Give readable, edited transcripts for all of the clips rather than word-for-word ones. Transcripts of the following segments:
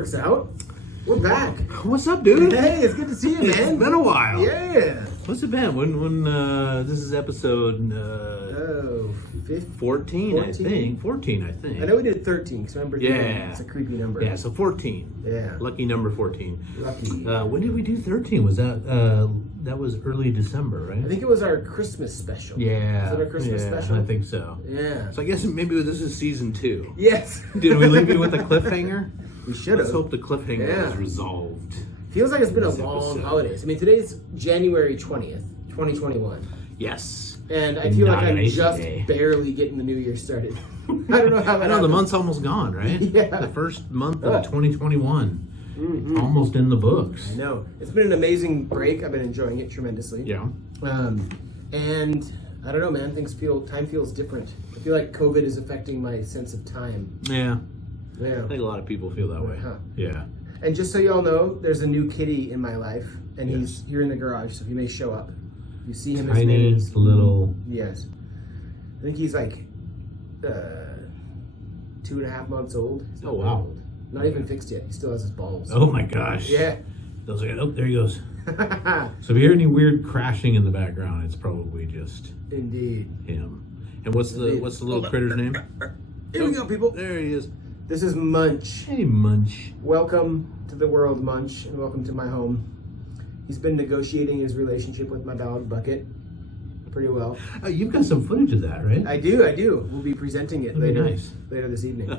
works out. We're back. What's up, dude? Hey, it's good to see you, man. It's been a while. Yeah. What's it been? When this is episode 14, I think. 14, I think. I know we did 13, because remember, Yeah. it's a creepy number. Yeah, so 14. Yeah. Lucky number 14. Lucky. When did we do 13? Was that that was early December, right? I think it was our Christmas special. Yeah. Is it our Christmas special? I think so. Yeah. So I guess maybe this is season 2. Yes. Did we leave you with a cliffhanger? We should Let's have. hope the cliffhanger is resolved. Feels like it's been a This long episode. holidays. I mean, today's January 20th, 2021. Yes. And I feel like I'm Inauguration just Day. barely getting the new year started. I don't know how that I know the happened. month's almost gone, right? Yeah. The first month of 2021. Mhm. Almost in the books. I know. It's been an amazing break. I've been enjoying it tremendously. Yeah. And I don't know, man. Time feels different. I feel like COVID is affecting my sense of time. Yeah. Yeah. I think a lot of people feel that way. Huh. Yeah. And just so y'all know, there's a new kitty in my life, and Yes. he's here in the garage, so he may show up. If you see him, his Tiny, name is little. Yes. I think he's like 2.5 months old. He's not Oh, very wow. old. Not even fixed yet. He still has his balls. Oh my gosh. Yeah. Those are. Oh, there he goes. So if you hear any weird crashing in the background, it's probably just Indeed. him. And what's the little critter's name? Here we go, people. There he is. This is Munch. Hey, Munch. Welcome to the world, Munch, and welcome to my home. He's been negotiating his relationship with my dog, Bucket, pretty well. You've got some footage of that, right? I do. We'll be presenting it That'd be later. nice. Later this evening.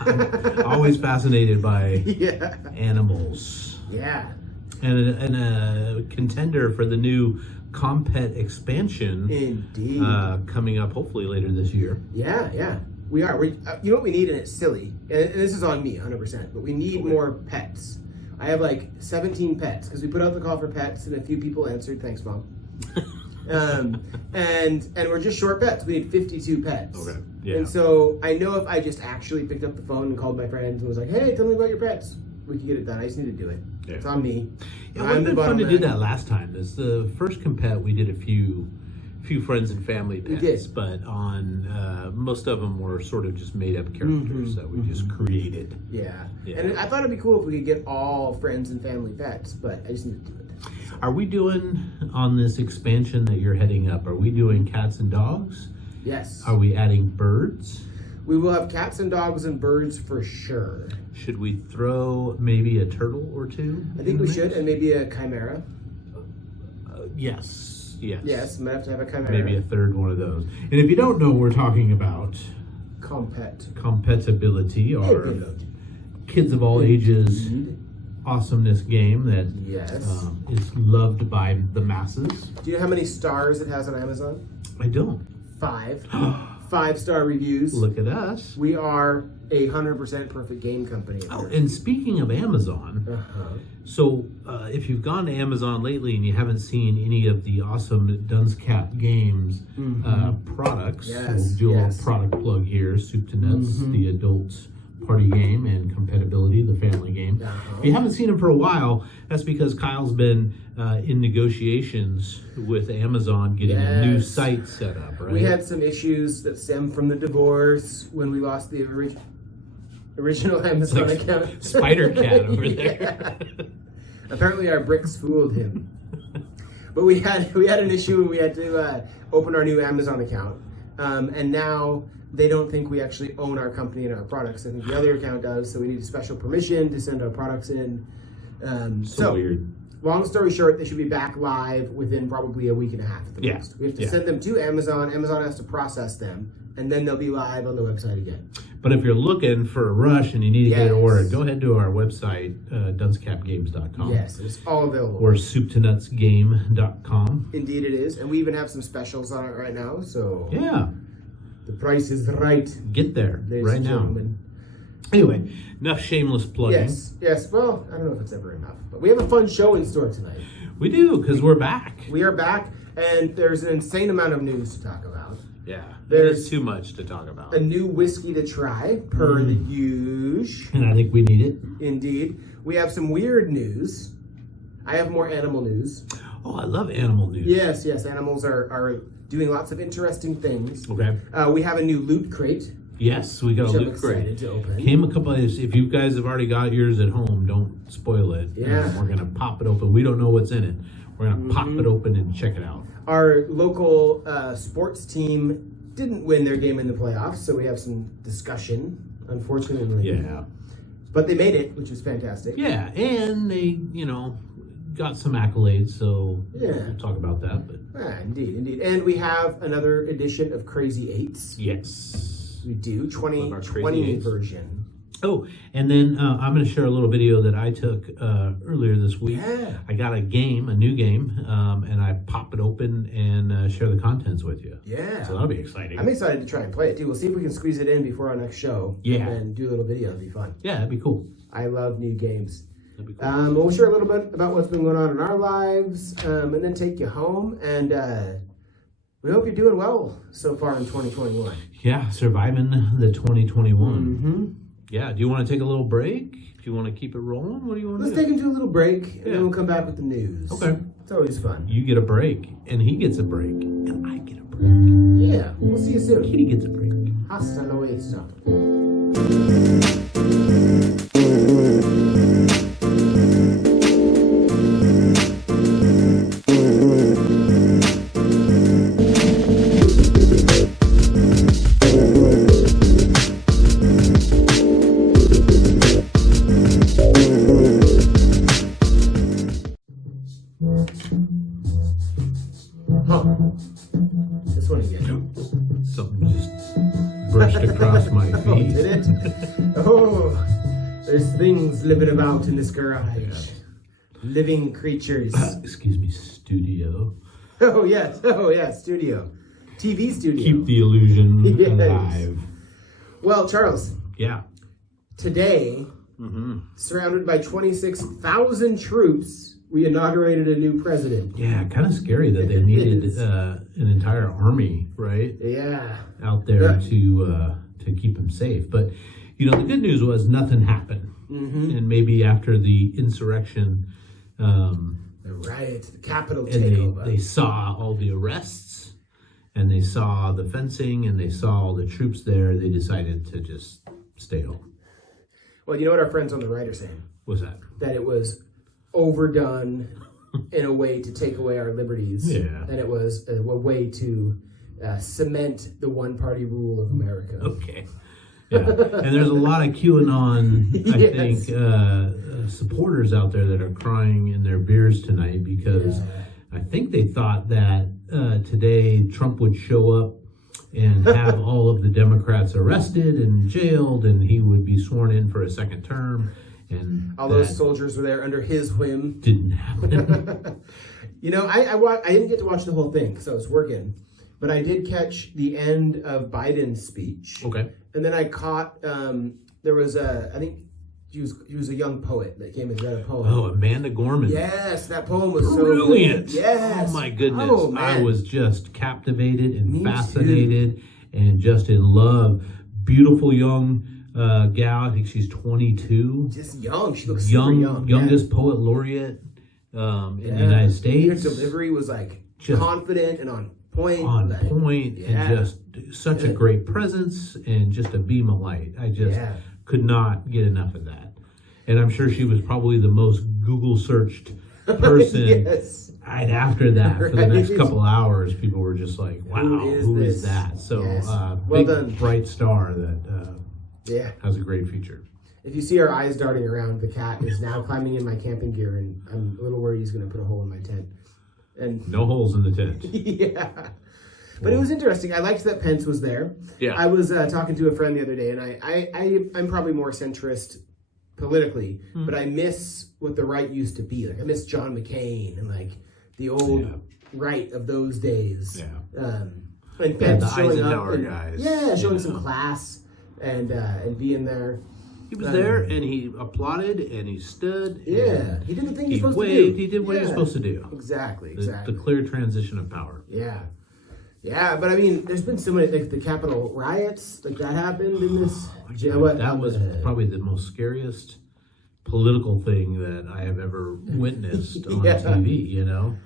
I'm always fascinated by Yeah. animals. Yeah. And a contender for the new Compet expansion Indeed. coming up hopefully later this year. Yeah. We are. You know what we need, and it's silly, and this is on me 100%, but we need more pets. I have like 17 pets, because we put out the call for pets, and a few people answered. Thanks, Mom. And we're just short pets. We need 52 pets. Okay. Yeah. And so I know if I just actually picked up the phone and called my friends and was like, hey, tell me about your pets, we could get it done. I just need to do it. Yeah. It's on me. It would have been fun to do that last time. This the first compet we did a few friends and family pets, did. but on most of them were sort of just made up characters that we just created. Yeah. Yeah. And I thought it'd be cool if we could get all friends and family pets, but I just need to do it. Are we doing on this expansion that you're heading up? Are we doing cats and dogs? Yes. Are we adding birds? We will have cats and dogs and birds for sure. Should we throw maybe a turtle or two? I think we should, and maybe a chimera. Yes. Yes, I'm gonna have to have a chimera. Maybe a third one of those. And if you don't know, we're talking about Compet. compatibility, or kids of all ages awesomeness game that Yes. is loved by the masses. Do you know how many stars it has on Amazon? I don't. 5. 5-star reviews. Look at us. We are a 100% perfect game company. Oh, and speaking of Amazon, so if you've gone to Amazon lately and you haven't seen any of the awesome Dunce Games products, we'll do a product plug here. Soup to Nuts, the adults party game, and Compatibility, the family game. If you haven't seen them for a while, that's because Kyle's been in negotiations with Amazon getting a new site set up, right? We had some issues that stemmed from the divorce when we lost the original Amazon account. Spider Cat over there. Apparently our bricks fooled him. But we had an issue when we had to open our new Amazon account. And now they don't think we actually own our company and our products. I think the other account does, so we need a special permission to send our products in. So weird. Long story short, they should be back live within probably a week and a half at the most. We have to send them to Amazon. Amazon has to process them, and then they'll be live on the website again. But if you're looking for a rush and you need to get it ordered, go ahead to our website, duncecapgames.com. Yes, it's all available. Or souptonutsgame.com. Indeed it is. And we even have some specials on it right now, so Yeah. the price is right. Get there Ladies right and now. gentlemen. Anyway, enough shameless plugging. Yes. Well, I don't know if it's ever enough. But we have a fun show in store tonight. We do, because we're back. We are back, and there's an insane amount of news to talk about. Yeah. There's There's too much to talk about. A new whiskey to try, per the usual. And I think we need it. Indeed. We have some weird news. I have more animal news. Oh, I love animal news. Yes. Animals are doing lots of interesting things. Okay. We have a new loot crate Yes, we got a Which I'm loot crate. excited to open. Came a couple of, if you guys have already got yours at home, don't spoil it. Yeah. We're going to pop it open. We don't know what's in it. We're going to pop it open and check it out. Our local sports team didn't win their game in the playoffs, so we have some discussion, unfortunately. Yeah. But they made it, which was fantastic. Yeah, and they, got some accolades, so Yeah. we'll talk about that. But Indeed. And we have another edition of Crazy Eights. yes. We do, Love our 2020 Crazy Eights. version. Oh, and then I'm going to share a little video that I took earlier this week. Yeah. I got a new game, and I pop it open and share the contents with you. Yeah. So that'll be exciting. I'm excited to try and play it too. We'll see if we can squeeze it in before our next show. Yeah. And do a little video. It'll be fun. Yeah, that'd be cool. I love new games. That'd be cool. We'll share a little bit about what's been going on in our lives, and then take you home. And we hope you're doing well so far in 2021. Yeah, surviving the 2021. Mm-hmm. Yeah, do you want to take a little break? Do you want to keep it rolling? What do you want to Let's do? take him to a little break, and Yeah. then we'll come back with the news. Okay. It's always fun. You get a break, and he gets a break, and I get a break. Yeah. We'll see you soon. Kitty gets a break. Hasta luego. This one again. Something just brushed across my feet. Oh, did it? Oh, there's things living about in this garage. Yeah. Living creatures. Excuse me, studio. Oh, yes. Studio. TV studio. Keep the illusion Yes. alive. Well, Charles, Yeah. today, Mm-hmm. surrounded by 26,000 troops, we inaugurated a new president. Yeah, kind of scary that they It needed is. an entire army, right, Yeah. out there Yeah. to keep him safe. But the good news was nothing happened, Mm-hmm. and maybe after the insurrection, The riot, the Capitol and takeover. they saw all the arrests, and they saw the fencing, and they saw all the troops there. They decided to just stay home. Well, you know what our friends on the right are saying? What's that? That it was overdone in a way to take away our liberties. Yeah. And it was a way to cement the one-party rule of America. Okay. Yeah, and there's a lot of QAnon, I Yes. think, supporters out there that are crying in their beers tonight because I think they thought that today Trump would show up and have all of the Democrats arrested and jailed, and he would be sworn in for a second term. And All that those soldiers were there under his whim. didn't happen. I didn't get to watch the whole thing because I was working, but I did catch the end of Biden's speech. Okay. And then I caught, there was I think he was a young poet that came and read a poem. Oh, Amanda Gorman. Yes, that poem was Brilliant. so good. Yes. Oh my goodness. Oh, man. I was just captivated and Me fascinated and just in love. Beautiful young gal. I think she's 22. Just young. She looks super young. Youngest poet laureate in the United States. Her delivery was like Just confident and on point. on like, point yeah. and just such a great presence and just a beam of light. I just Yeah. could not get enough of that. And I'm sure she was probably the most Google searched person. Yes. Right after that, for the Right. next couple hours, people were just like, wow, who is this? that? So, Yes. Well big, done. bright star that Yeah. has a great future. If you see our eyes darting around, the cat is now climbing in my camping gear, and I'm a little worried he's going to put a hole in my tent. And No holes in the tent. yeah. But it was interesting. I liked that Pence was there. Yeah. I was talking to a friend the other day, and I'm probably more centrist politically, but I miss what the right used to be. Like I miss John McCain and like the old right of those days. Yeah. And Pence the showing up, Eisenhower and, guys, yeah, showing you some know. class and being there. He was there and he applauded and he stood. Yeah, and he did the thing he he's supposed waved. to do. He did what he was supposed to do. Exactly. The clear transition of power. Yeah, but I mean, there's been so many, like the Capitol riots, like that happened in this. That was probably the most scariest political thing that I have ever witnessed on Yeah. TV, you know?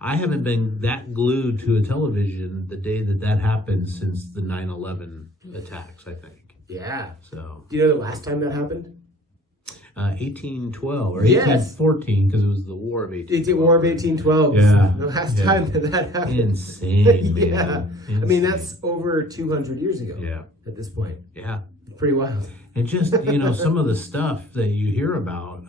I haven't been that glued to a television the day that happened since the 9/11 attacks, I think. Yeah. So. Do you know the last time that happened? 1812 or 1814, because it was the War of 1812. War of 1812. Yeah. The last time that happened. Insane, man. Yeah. Insane. I mean, that's over 200 years ago. Yeah. At this point. Yeah. Pretty wild. And just, some of the stuff that you hear about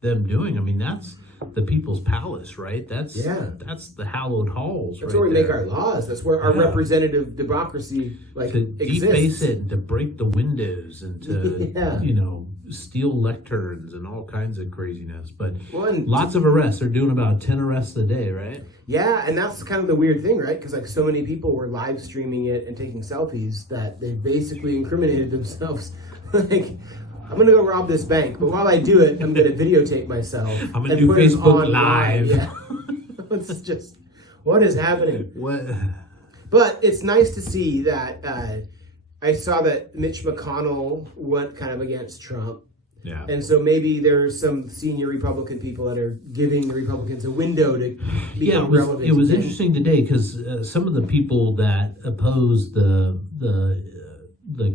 them doing, I mean, that's the people's palace, right? That's the hallowed halls. That's where we make our laws. That's where our representative democracy to exists. deface it and to break the windows and to steal lecterns and all kinds of craziness. But lots of arrests. They're doing about 10 arrests a day, right? Yeah, and that's kind of the weird thing, right? Because so many people were live streaming it and taking selfies that they basically incriminated themselves. I'm going to go rob this bank, but while I do it, I'm going to videotape myself. I'm going to do Facebook Live. Yeah. It's just, what is happening? What? But it's nice to see that I saw that Mitch McConnell went kind of against Trump. Yeah. And so maybe there's some senior Republican people that are giving the Republicans a window to become relevant. It was interesting today because some of the people that opposed the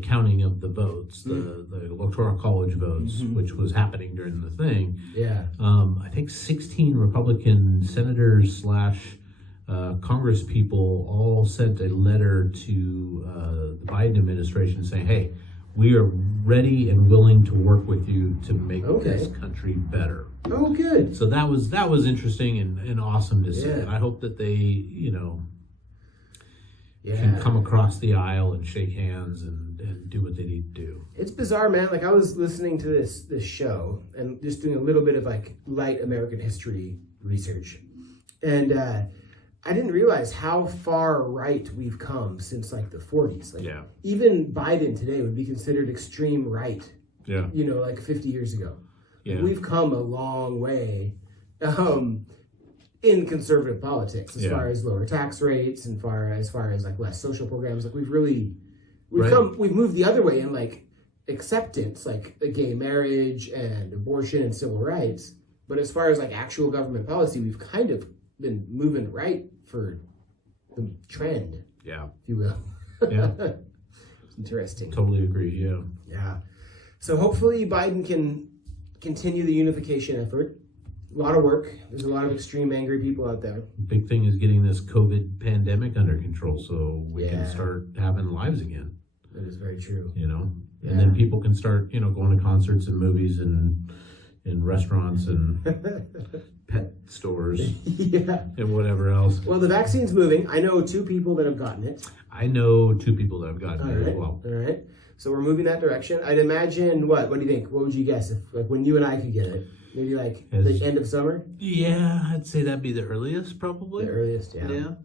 counting of the votes, the Electoral College votes, which was happening during the thing. Yeah. I think 16 Republican senators / Congress people all sent a letter to the Biden administration saying, hey, we are ready and willing to work with you to make this country better. Oh, good. So that was interesting and awesome to see. And I hope that they, can come across the aisle and shake hands and do what they need to do. It's bizarre, man. Like, I was listening to this show and just doing a little bit of light American history research. And I didn't realize how far right we've come since the 40s. Even Biden today would be considered extreme right. Yeah. 50 years ago. Yeah. We've come a long way in conservative politics as far as lower tax rates and as far as less social programs. We've moved the other way in acceptance, gay marriage and abortion and civil rights. But as far as actual government policy, we've kind of been moving right for the trend, if you will. Yeah. It's interesting. Totally agree, yeah. Yeah. So hopefully Biden can continue the unification effort. A lot of work. There's a lot of extreme angry people out there. Big thing is getting this COVID pandemic under control so we can start having lives again. That is very true. And then people can start, going to concerts and movies and restaurants and pet stores and whatever else. Well, the vaccine's moving. I know 2 people that have gotten it. I know 2 people that have gotten it as well. All right. So we're moving that direction. I'd imagine, what do you think? What would you guess if when you and I could get it? Maybe the end of summer? Yeah, I'd say that'd be the earliest, probably. The earliest, yeah. Yeah.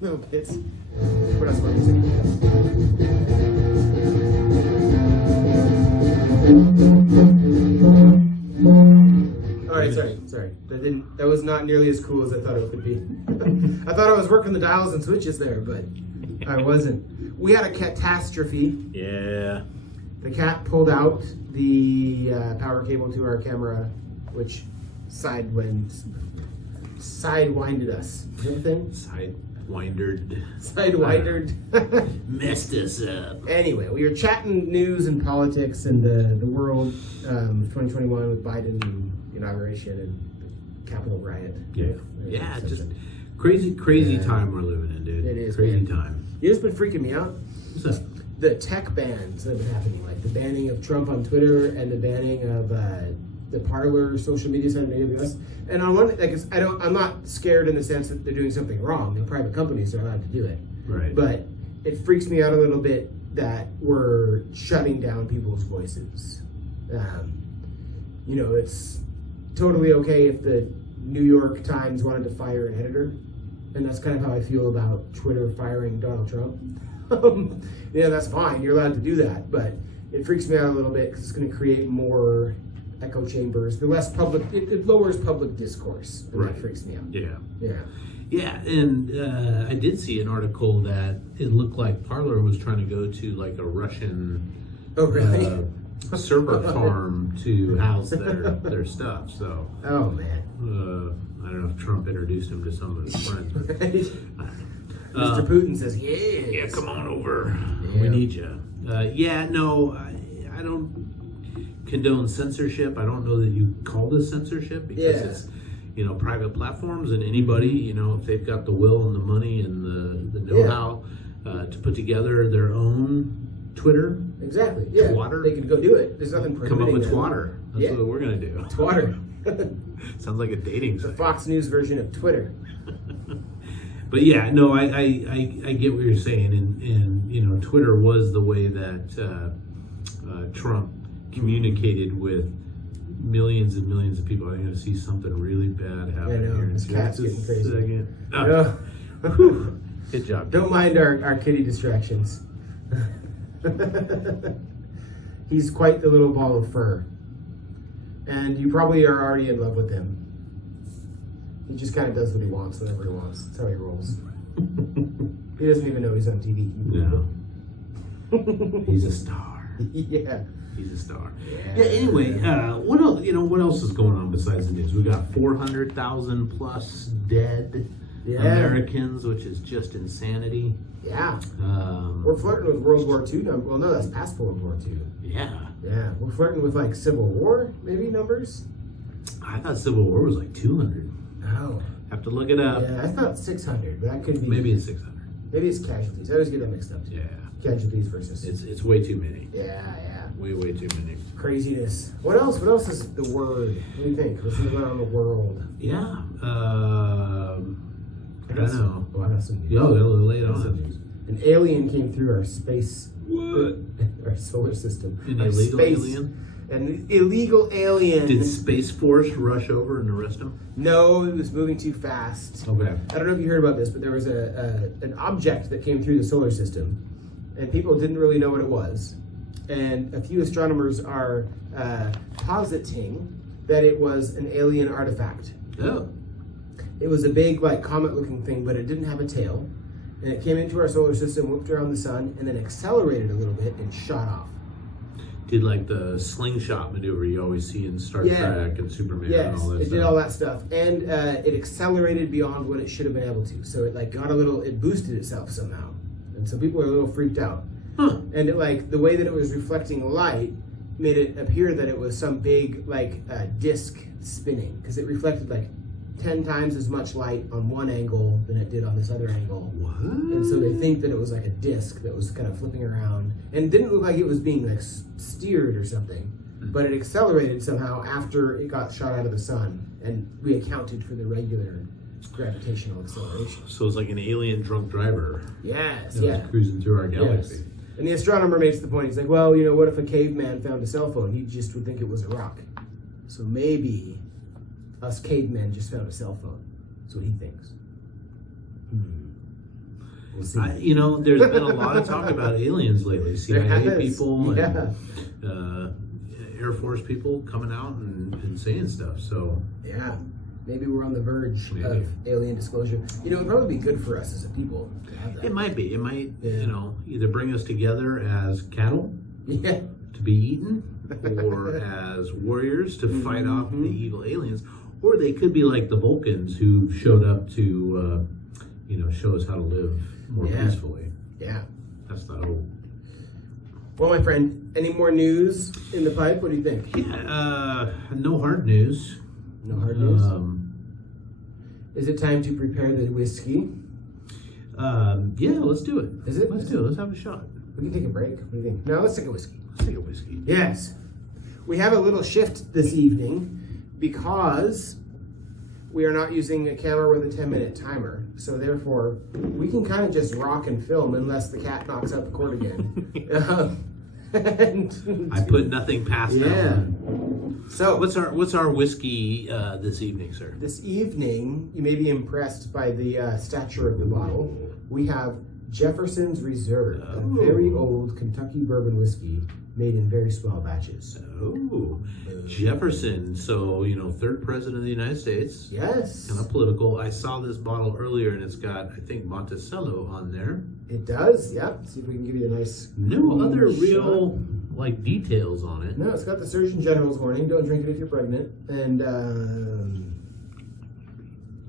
Little bits. What else were Alright, sorry. That was not nearly as cool as I thought it would be. I thought I was working the dials and switches there, but I wasn't. We had a catastrophe. Yeah. The cat pulled out the power cable to our camera, which sidewinded us. Is that a thing? Sidewindered. Messed us up. Anyway, we were chatting news and politics and the world of 2021 with Biden and inauguration and the Capitol riot. Yeah, just crazy time we're living in, dude. It is crazy time. You just been freaking me out. What's that? The tech bans that have been happening, the banning of Trump on Twitter and the banning of the Parler social media site on AWS. And on one, I'm not scared in the sense that they're doing something wrong. The private companies are allowed to do it. Right. But it freaks me out a little bit that we're shutting down people's voices. It's totally okay if the New York Times wanted to fire an editor, and that's kind of how I feel about Twitter firing Donald Trump. That's fine. You're allowed to do that, but it freaks me out a little bit because it's going to create more echo chambers. The less public, it lowers public discourse, and that freaks me out. Yeah, and I did see an article that it looked like Parler was trying to go to a Russian Oh, really? A server farm to house their stuff. So. Oh man. I don't know if Trump introduced him to some of his friends. But, Right. Mr. Putin says, "Yes. Yeah, come on over. Yeah. We need you." No, I don't condone censorship. I don't know that you call this censorship because it's private platforms, and anybody if they've got the will and the money and the know-how to put together their own Twitter. Exactly. Yeah. Twatter. They can go do it. There's nothing Come up prohibiting with them. Twatter. That's what we're gonna do. Twatter. Sounds like a dating The site. Fox News version of Twitter. But yeah, no, I get what you're saying, and Twitter was the way that Trump communicated with millions and millions of people. I'm going to see something really bad happen here. His cat's getting crazy. Second. Whew. Good job. Don't mind our kitty distractions. He's quite the little ball of fur. And you probably are already in love with him. He just kind of does what he wants, whenever he wants. That's how he rolls. He doesn't even know he's on TV. No. He's a star. Yeah. He's a star. Yeah. Anyway, what else? What else is going on besides the news? We got 400,000 plus dead Americans, which is just insanity. Yeah. We're flirting with World War II numbers. Well, no, that's past World War II. Yeah. Yeah. We're flirting with like Civil War, maybe numbers. I thought Civil War was like 200. Oh. Have to look it up. Yeah, I thought 600, but that could be. Maybe it's 600. Maybe it's casualties. I always get that mixed up too. Yeah. Casualties versus. It's way too many. Yeah. Way too many. Craziness. What else? What else is the word? What do you think? What's going on in the world? Yeah. I don't know. Oh, I got some news. Yo, lay it on. An alien came through our space. What? Our solar system. An Our illegal space. alien? An illegal alien. Did Space Force rush over and arrest him? No, it was moving too fast. Okay. I don't know if you heard about this, but there was an object that came through the solar system, and people didn't really know what it was. And a few astronomers are positing that it was an alien artifact. Oh. It was a big, like, comet-looking thing, but it didn't have a tail. And it came into our solar system, whipped around the sun, and then accelerated a little bit and shot off. Did like the slingshot maneuver you always see in Star Trek and Superman and all that it stuff. did all that stuff. And it accelerated beyond what it should have been able to. So it like got it boosted itself somehow. And so people are a little freaked out. Huh. And it, the way that it was reflecting light made it appear that it was some big disc spinning, because it reflected like 10 times as much light on one angle than it did on this other angle. What? And so they think that it was like a disc that was kind of flipping around, and it didn't look like it was being like steered or something, but it accelerated somehow after it got shot out of the sun, and we accounted for the regular gravitational acceleration. So it's like an alien drunk driver. Yes, that was cruising through our galaxy. Yes. And the astronomer makes the point, he's like, well, what if a caveman found a cell phone? He just would think it was a rock. So maybe us cavemen just found a cell phone. That's what he thinks. We'll see. There's been a lot of talk about aliens lately. CIA people and Air Force people coming out and saying stuff. So yeah, maybe we're on the verge of alien disclosure. It would probably be good for us as a people to have that. it might be. It might, either bring us together as cattle to be eaten, or as warriors to fight off the evil aliens, or they could be like the Vulcans who showed up to, show us how to live more peacefully. Yeah, that's the hope. Well, my friend, any more news in the pipe? What do you think? Yeah, no hard news. No hard news. Is it time to prepare the whiskey? Yeah, let's do it. Is it? Let's do it. Let's have a shot. We can take a break. What do you think? No, let's take a whiskey. Let's take a whiskey. Yes. We have a little shift this evening because we are not using a camera with a 10-minute timer. So therefore, we can kind of just rock and film unless the cat knocks out the cord again. I put nothing past them. So what's our whiskey this evening, sir? This evening, you may be impressed by the stature of the bottle. We have Jefferson's Reserve, a very old Kentucky bourbon whiskey made in very small batches. Oh, Jefferson. So, third president of the United States. Yes. Kind of political. I saw this bottle earlier, and it's got, I think, Monticello on there. It does, yeah. See if we can give you a nice... No other real like details on it. No, it's got the Surgeon General's warning. Don't drink it if you're pregnant. And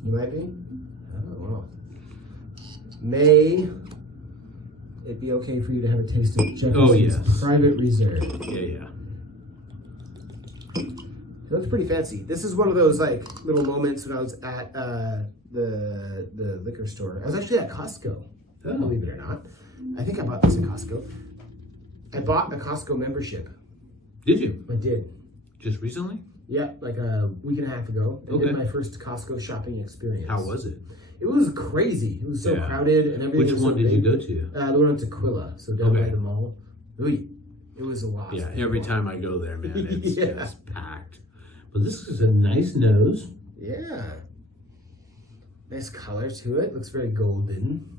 you might be. Oh well. May it be okay for you to have a taste of Jefferson's Private Reserve? Yeah. It looks pretty fancy. This is one of those like little moments when I was at the liquor store. I was actually at Costco. Believe it or not. I think I bought this at Costco. I bought a Costco membership. Did you? I did. Just recently? Yeah, like a week and a half ago. I did my first Costco shopping experience. How was it? It was crazy. It was so crowded and everything. Which was one so did big. you go to? The one in Tequila, so down by the mall. Ooh, it was a lot. Yeah, every time I go there, man, it's just packed. But this is a nice nose. Yeah. Nice color to it. Looks very golden.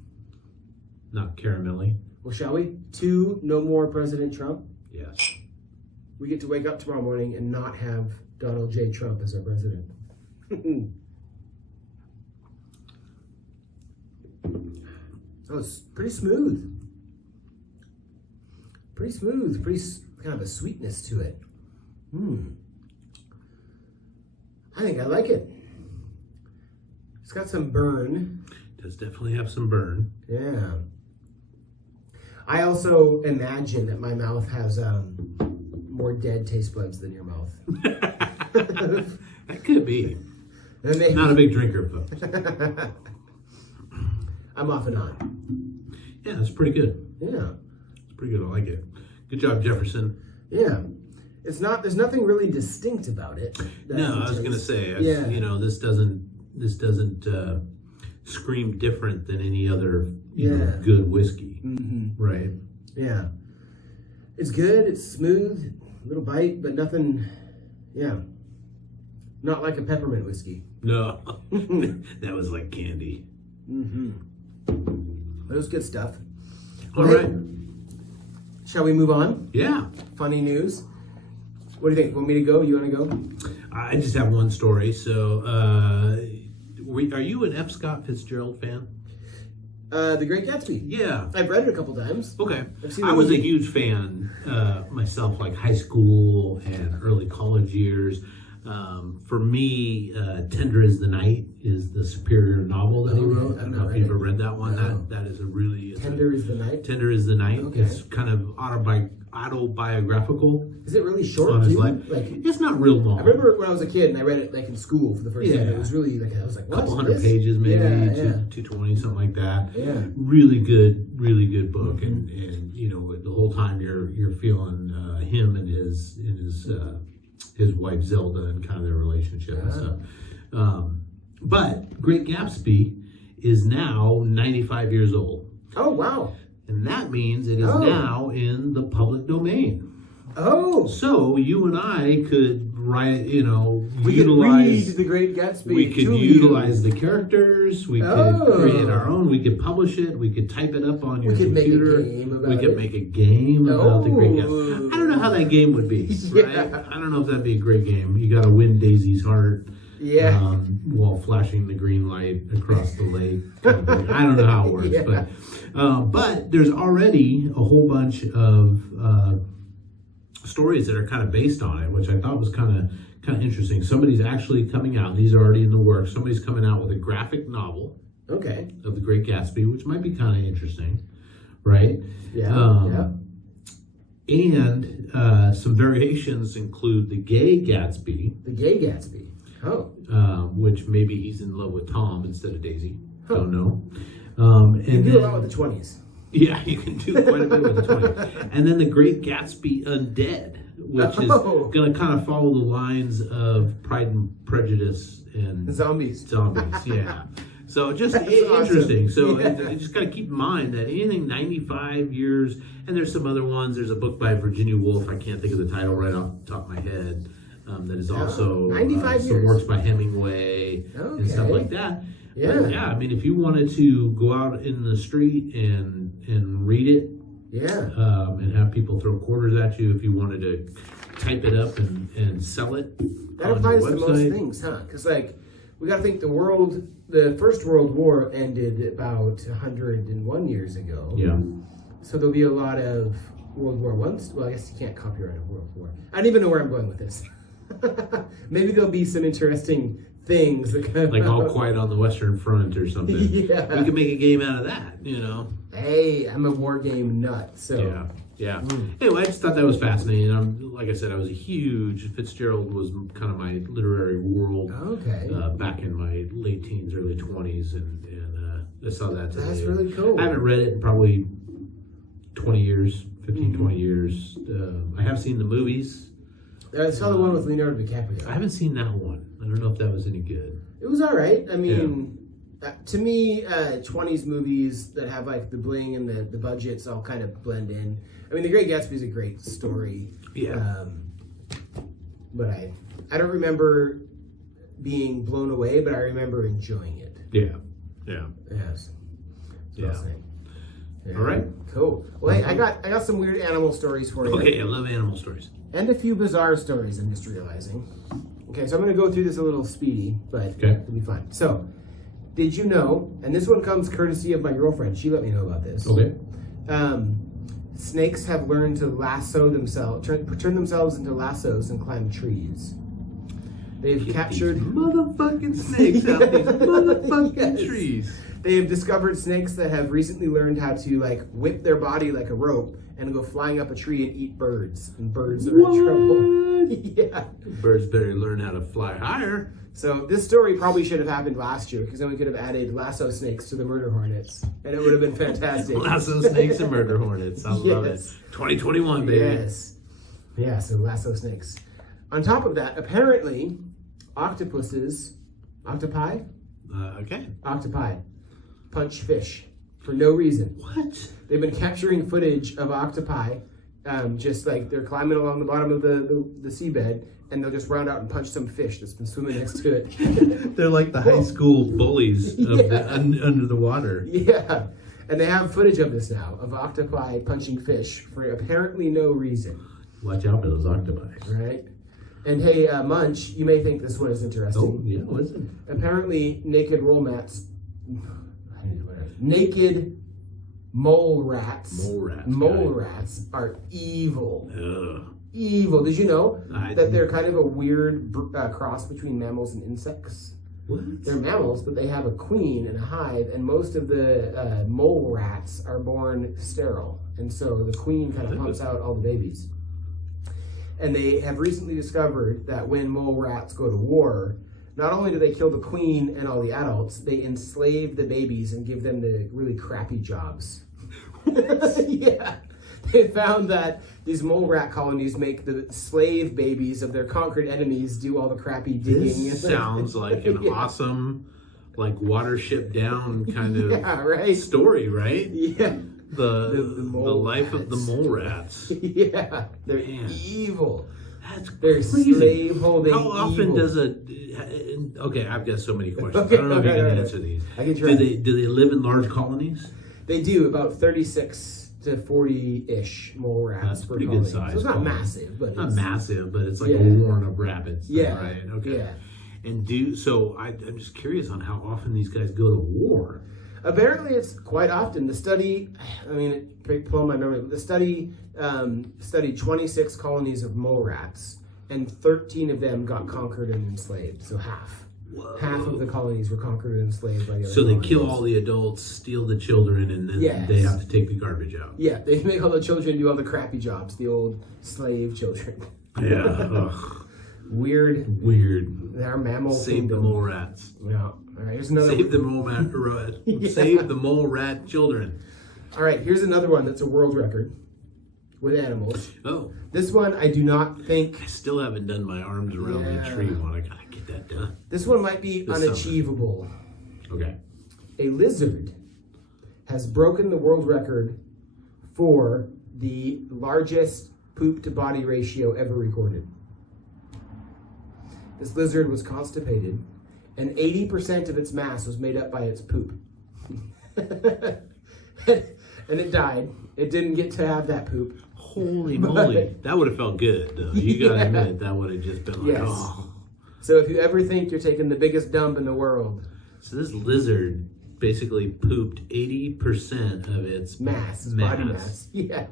Not caramelly. Well, shall we? 2, no more President Trump. Yes. We get to wake up tomorrow morning and not have Donald J. Trump as our president. Oh, it's pretty smooth. Pretty smooth. Pretty kind of a sweetness to it. I think I like it. It's got some burn. It does definitely have some burn. Yeah. I also imagine that my mouth has more dead taste buds than your mouth. That could be. Not a big drinker, folks. I'm off and on. Yeah, it's pretty good. Yeah. It's pretty good. I like it. Good job, Jefferson. Yeah. It's not. There's nothing really distinct about it. No, I was going to say. You know, this doesn't scream different than any other you know, good whiskey, right? Yeah. It's good. It's smooth. A little bite, but nothing. Yeah. Not like a peppermint whiskey. No, that was like candy. That was good stuff. All right. Shall we move on? Yeah. Funny news. What do you think? Want me to go? You want to go? I just have one story. So, are you an F. Scott Fitzgerald fan? The Great Gatsby. Yeah. I've read it a couple times. Okay. I've seen I was a huge fan myself, like high school and early college years. For me, Tender is the Night is the superior novel that he wrote. I don't know if you ever read that one. No. That is a really... Tender is the Night? Tender is the Night. Okay. It's kind of autobiographical. Is it really short? On his life. Like, it's not real long. I remember when I was a kid and I read it like in school for the first time. It was really like, I was like, what? A couple hundred pages maybe, 220, something like that. Yeah. Really good book. And you know, the whole time you're feeling him and his wife Zelda and kind of their relationship and stuff. But Great Gatsby is now 95 years old. Oh, wow. And that means it is now in the public domain. Oh. So you and I could write, you know, we utilize... could read The Great Gatsby. We could utilize the characters. We could create our own. We could publish it. We could type it up on your computer. We could make a game about The Great Gatsby. I don't know how that game would be, right? I don't know if that'd be a great game. You got to win Daisy's heart. Yeah. While flashing the green light across the lake. I don't know how it works, but there's already a whole bunch of stories that are kind of based on it, which I thought was kind of interesting. Somebody's actually coming out. These are already in the works. Somebody's coming out with a graphic novel. Okay. Of The Great Gatsby, which might be kind of interesting, right? Yeah. And some variations include The Gay Gatsby. The Gay Gatsby. Oh. Which maybe he's in love with Tom instead of Daisy. Don't know. You can do a lot with the 20s. Yeah, you can do quite a bit with the 20s. And then The Great Gatsby Undead, which is going to kind of follow the lines of Pride and Prejudice and Zombies. Yeah. So just interesting. So you just got to keep in mind that anything 95 years, and there's some other ones. There's a book by Virginia Woolf. I can't think of the title right off the top of my head. That is also 95 some years. works by Hemingway and stuff like that. Yeah. But yeah, I mean, if you wanted to go out in the street and read it, and have people throw quarters at you, if you wanted to type it up and sell it, that applies to most things, huh? Because like we got to think the First World War ended about 101 years ago. Yeah. So there'll be a lot of World War One. Well, I guess you can't copyright a World War. I don't even know where I'm going with this. Maybe there'll be some interesting things that kind of like All Quiet on the Western Front or something. Yeah. We could make a game out of that, Hey, I'm a war game nut, so. Yeah. Anyway, I just thought that was fascinating. Like I said, I was a huge Fitzgerald was kind of my literary world. Okay. Back in my late teens, early 20s, and I saw that today. That's really cool. I haven't read it in probably 20 years, 15, 20 years. I have seen the movies. I saw the one with Leonardo DiCaprio. I haven't seen that one. I don't know if that was any good. It was all right. I mean, to me, 20s movies that have like the bling and the budgets all kind of blend in. I mean, The Great Gatsby is a great story. Yeah. But I don't remember being blown away, but I remember enjoying it. Yeah. Yes. Yeah. Yeah. All right. Cool. Well, hey, I got some weird animal stories for you. Okay, I love animal stories. And a few bizarre stories, I'm just realizing. Okay, so I'm going to go through this a little speedy, but Okay. it'll be fine. So, did you know, and this one comes courtesy of my girlfriend, she let me know about this. Okay. Snakes have learned to lasso themselves, turn themselves into lassos and climb trees. They've captured these motherfucking snakes out these motherfucking trees. They have discovered snakes that have recently learned how to like whip their body like a rope and go flying up a tree and eat birds. And birds are in trouble. Yeah. Birds better learn how to fly higher. So this story probably should have happened last year because then we could have added lasso snakes to the murder hornets and it would have been fantastic. Lasso snakes and murder hornets. I love it. 2021, baby. Yes. Yeah, so lasso snakes. On top of that, apparently, octopi punch fish for no reason. What? They've been capturing footage of octopi, just like they're climbing along the bottom of the seabed, and they'll just round out and punch some fish that's been swimming next to it. They're like the high school bullies of under the water. Yeah, and they have footage of this now, of octopi punching fish for apparently no reason. Watch out for those octopi. Right? And hey, Munch, you may think this one is interesting. Oh, yeah, what is it? Apparently, naked mole rats are evil. Ugh. Evil. Did you know that they're kind of a weird cross between mammals and insects? What? They're mammals, but they have a queen and a hive, and most of the mole rats are born sterile. And so the queen kind of pumps out all the babies. And they have recently discovered that when mole rats go to war, not only do they kill the queen and all the adults, they enslave the babies and give them the really crappy jobs. Yeah. They found that these mole rat colonies make the slave babies of their conquered enemies do all the crappy digging. This sounds like an awesome, like Watership Down kind of story, right? Yeah. The life of the mole rats. Yeah. They're evil. That's They're crazy. slave holding. How often does okay, I've got so many questions. I don't know if you can answer these. I can try. Do they live in large colonies? They do, about 36 to 40-ish mole rats. That's per pretty colony. good size. So it's not massive, but not it's massive, but it's like a warren of rabbits. Yeah. Right. Okay. Yeah. And I'm just curious on how often these guys go to war. Apparently, it's quite often. The study, pull my memory. The study studied 26 colonies of mole rats, and 13 of them got conquered and enslaved. So half. Whoa. Half of the colonies were conquered and enslaved by the other So they colonies. Kill all the adults, steal the children, and then they have to take the garbage out. Yeah, they make all the children do all the crappy jobs, the old slave children. Yeah. Ugh. Weird. They're mammal. Save the mole rats. Yeah. All right, here's another. Save the mole rat. Save the mole rat children. All right, here's another one that's a world record with animals. Oh. This one I do not think. I still haven't done my arms around the tree one. I gotta get that done. This one might be unachievable. Okay. A lizard has broken the world record for the largest poop to body ratio ever recorded. This lizard was constipated, and 80% of its mass was made up by its poop. And it died. It didn't get to have that poop. Holy moly. That would have felt good, though. You gotta admit, that would have just been like, oh. So if you ever think you're taking the biggest dump in the world. So this lizard basically pooped 80% of its body mass. Yeah.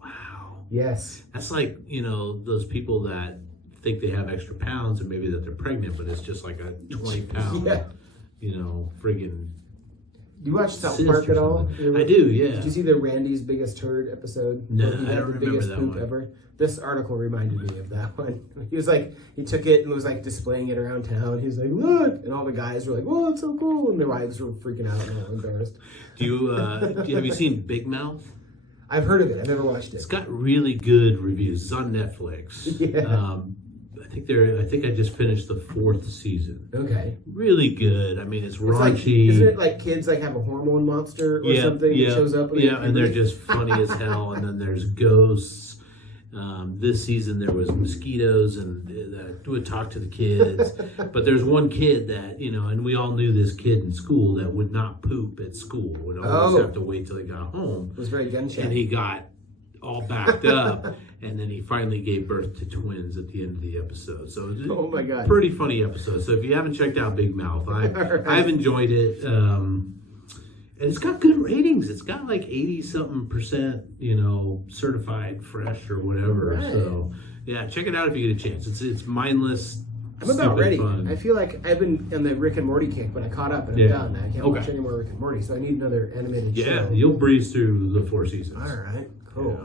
Wow. Yes. That's like, those people that think they have extra pounds and maybe that they're pregnant, but it's just like a 20-pound, friggin' Do you watch South Park at all? I do, yeah. Did you see the Randy's Biggest Turd episode? No, He I had don't the remember biggest that poop one. ever. This article reminded me of that one. He was like, he took it and was like displaying it around town. He was like, look! And all the guys were like, whoa, it's so cool! And their wives were freaking out and all embarrassed. Have you seen Big Mouth? I've heard of it. I've never watched it. It's got really good reviews. It's on Netflix. Yeah. I think I just finished the 4th season. Okay. Really good. I mean, it's raunchy. Like, isn't it like kids like have a hormone monster or something that shows up? And they're just funny as hell. And then there's ghosts. This season there was mosquitoes and that would talk to the kids. But there's one kid that, and we all knew this kid in school that would not poop at school. Would always have to wait till he got home. It was very gun shy. And he got all backed up, and then he finally gave birth to twins at the end of the episode. So it's oh my god, pretty funny episode. So if you haven't checked out Big Mouth, I've enjoyed it, and it's got good ratings. It's got like 80-something%, certified fresh or whatever. Right. So yeah, check it out if you get a chance. It's mindless. I'm about ready. Fun. I feel like I've been on the Rick and Morty kick, but I caught up and I'm done. I can't watch any more Rick and Morty, so I need another animated show. Yeah, you'll breeze through the 4 seasons. All right, cool. Yeah.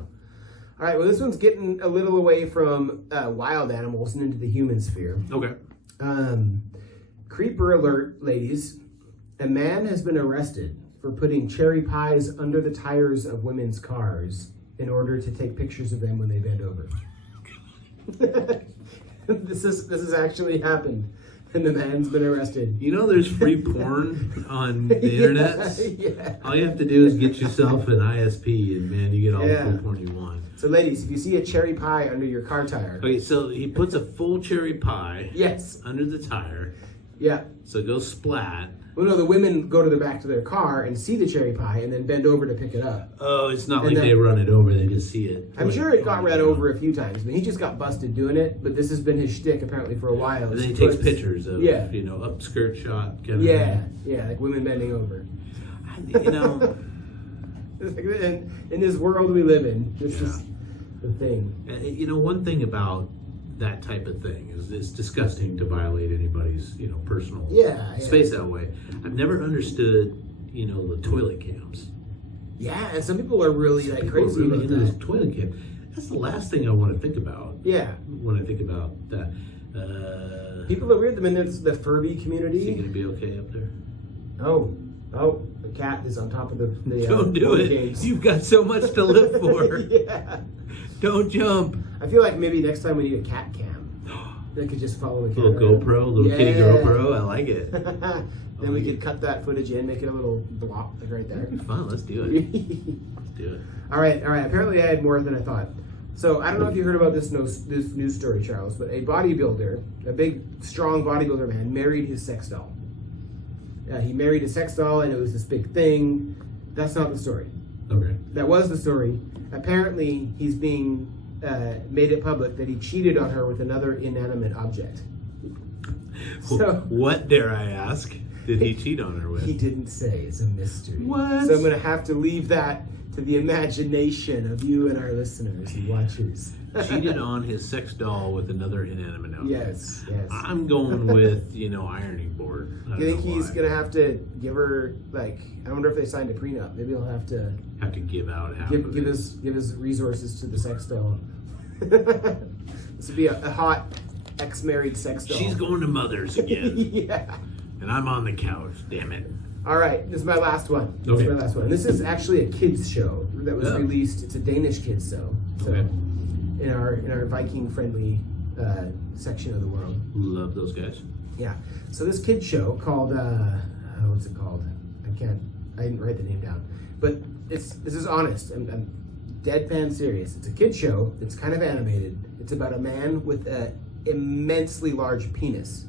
All right, well, this one's getting a little away from wild animals and into the human sphere. Okay. Creeper alert, ladies. A man has been arrested for putting cherry pies under the tires of women's cars in order to take pictures of them when they bend over. This has actually happened, and the man's been arrested. There's free porn on the internet. Yeah. All you have to do is get yourself an ISP, and man, you get all the free porn you want. So, ladies, if you see a cherry pie under your car tire, Okay, so he puts a full cherry pie yes, under the tire, yeah. so it goes splat. Well, no, the women go to the back of their car and see the cherry pie and then bend over to pick it up. Oh, it's not And like then- they run it over; they just see it. I'm like, sure it got on read the over a few times, but he just got busted doing it. But this has been his shtick apparently for a while. And then he He takes puts- pictures of, up skirt shot. Kind of Yeah, thing. yeah, like women bending over. It's like, in this world we live in, this is the thing. One thing about that type of thing is it's disgusting to violate anybody's, personal space that way. I've never understood, the toilet cams. Yeah, and some people are really like crazy really about into this that. toilet cam. That's the last thing I want to think about. Yeah. When I think about that. People are weird. I mean, there's the Furby Is he community. going to be okay up there? Oh, the cat is on top of the Don't do board it. games. You've got so much to live for. Yeah. Don't jump. I feel like maybe next time we need a cat cam. That could just follow the cat. Little around. GoPro, little kitty GoPro. I like it. Then we could cut that footage in, make it a little block like right there. That'd be fun. Let's do it. Let's do it. All right. Apparently, I had more than I thought. So I don't know if you heard about this news story, Charles, but a bodybuilder, a big, strong bodybuilder man, married his sex doll. He married a sex doll, and it was this big thing. That's not the story. Okay. That was the story. Apparently, he's being made it public that he cheated on her with another inanimate object. So what, dare I ask, did he cheat on her with? he didn't say. It's a mystery. What? So I'm going to have to leave that to the imagination of you and our listeners and watchers. Cheated on his sex doll with another inanimate object. Yes. I'm going with, ironing board. I You think don't know he's why. going to have to give her, like, I wonder if they signed a prenup. Maybe he'll have to Have to give out half give of his resources to the sex doll. This would be a hot ex-married sex doll. She's going to Mother's again, Yeah. and I'm on the couch. Damn it. All right, this is my last one. Okay. And this is actually a kids show that was Oh. released. It's a Danish kids show. So Okay. in our Viking friendly section of the world. Love those guys. Yeah. So this kids show called what's it called? I didn't write the name down. But this is honest. I'm deadpan serious. It's a kids show. It's kind of animated. It's about a man with an immensely large penis.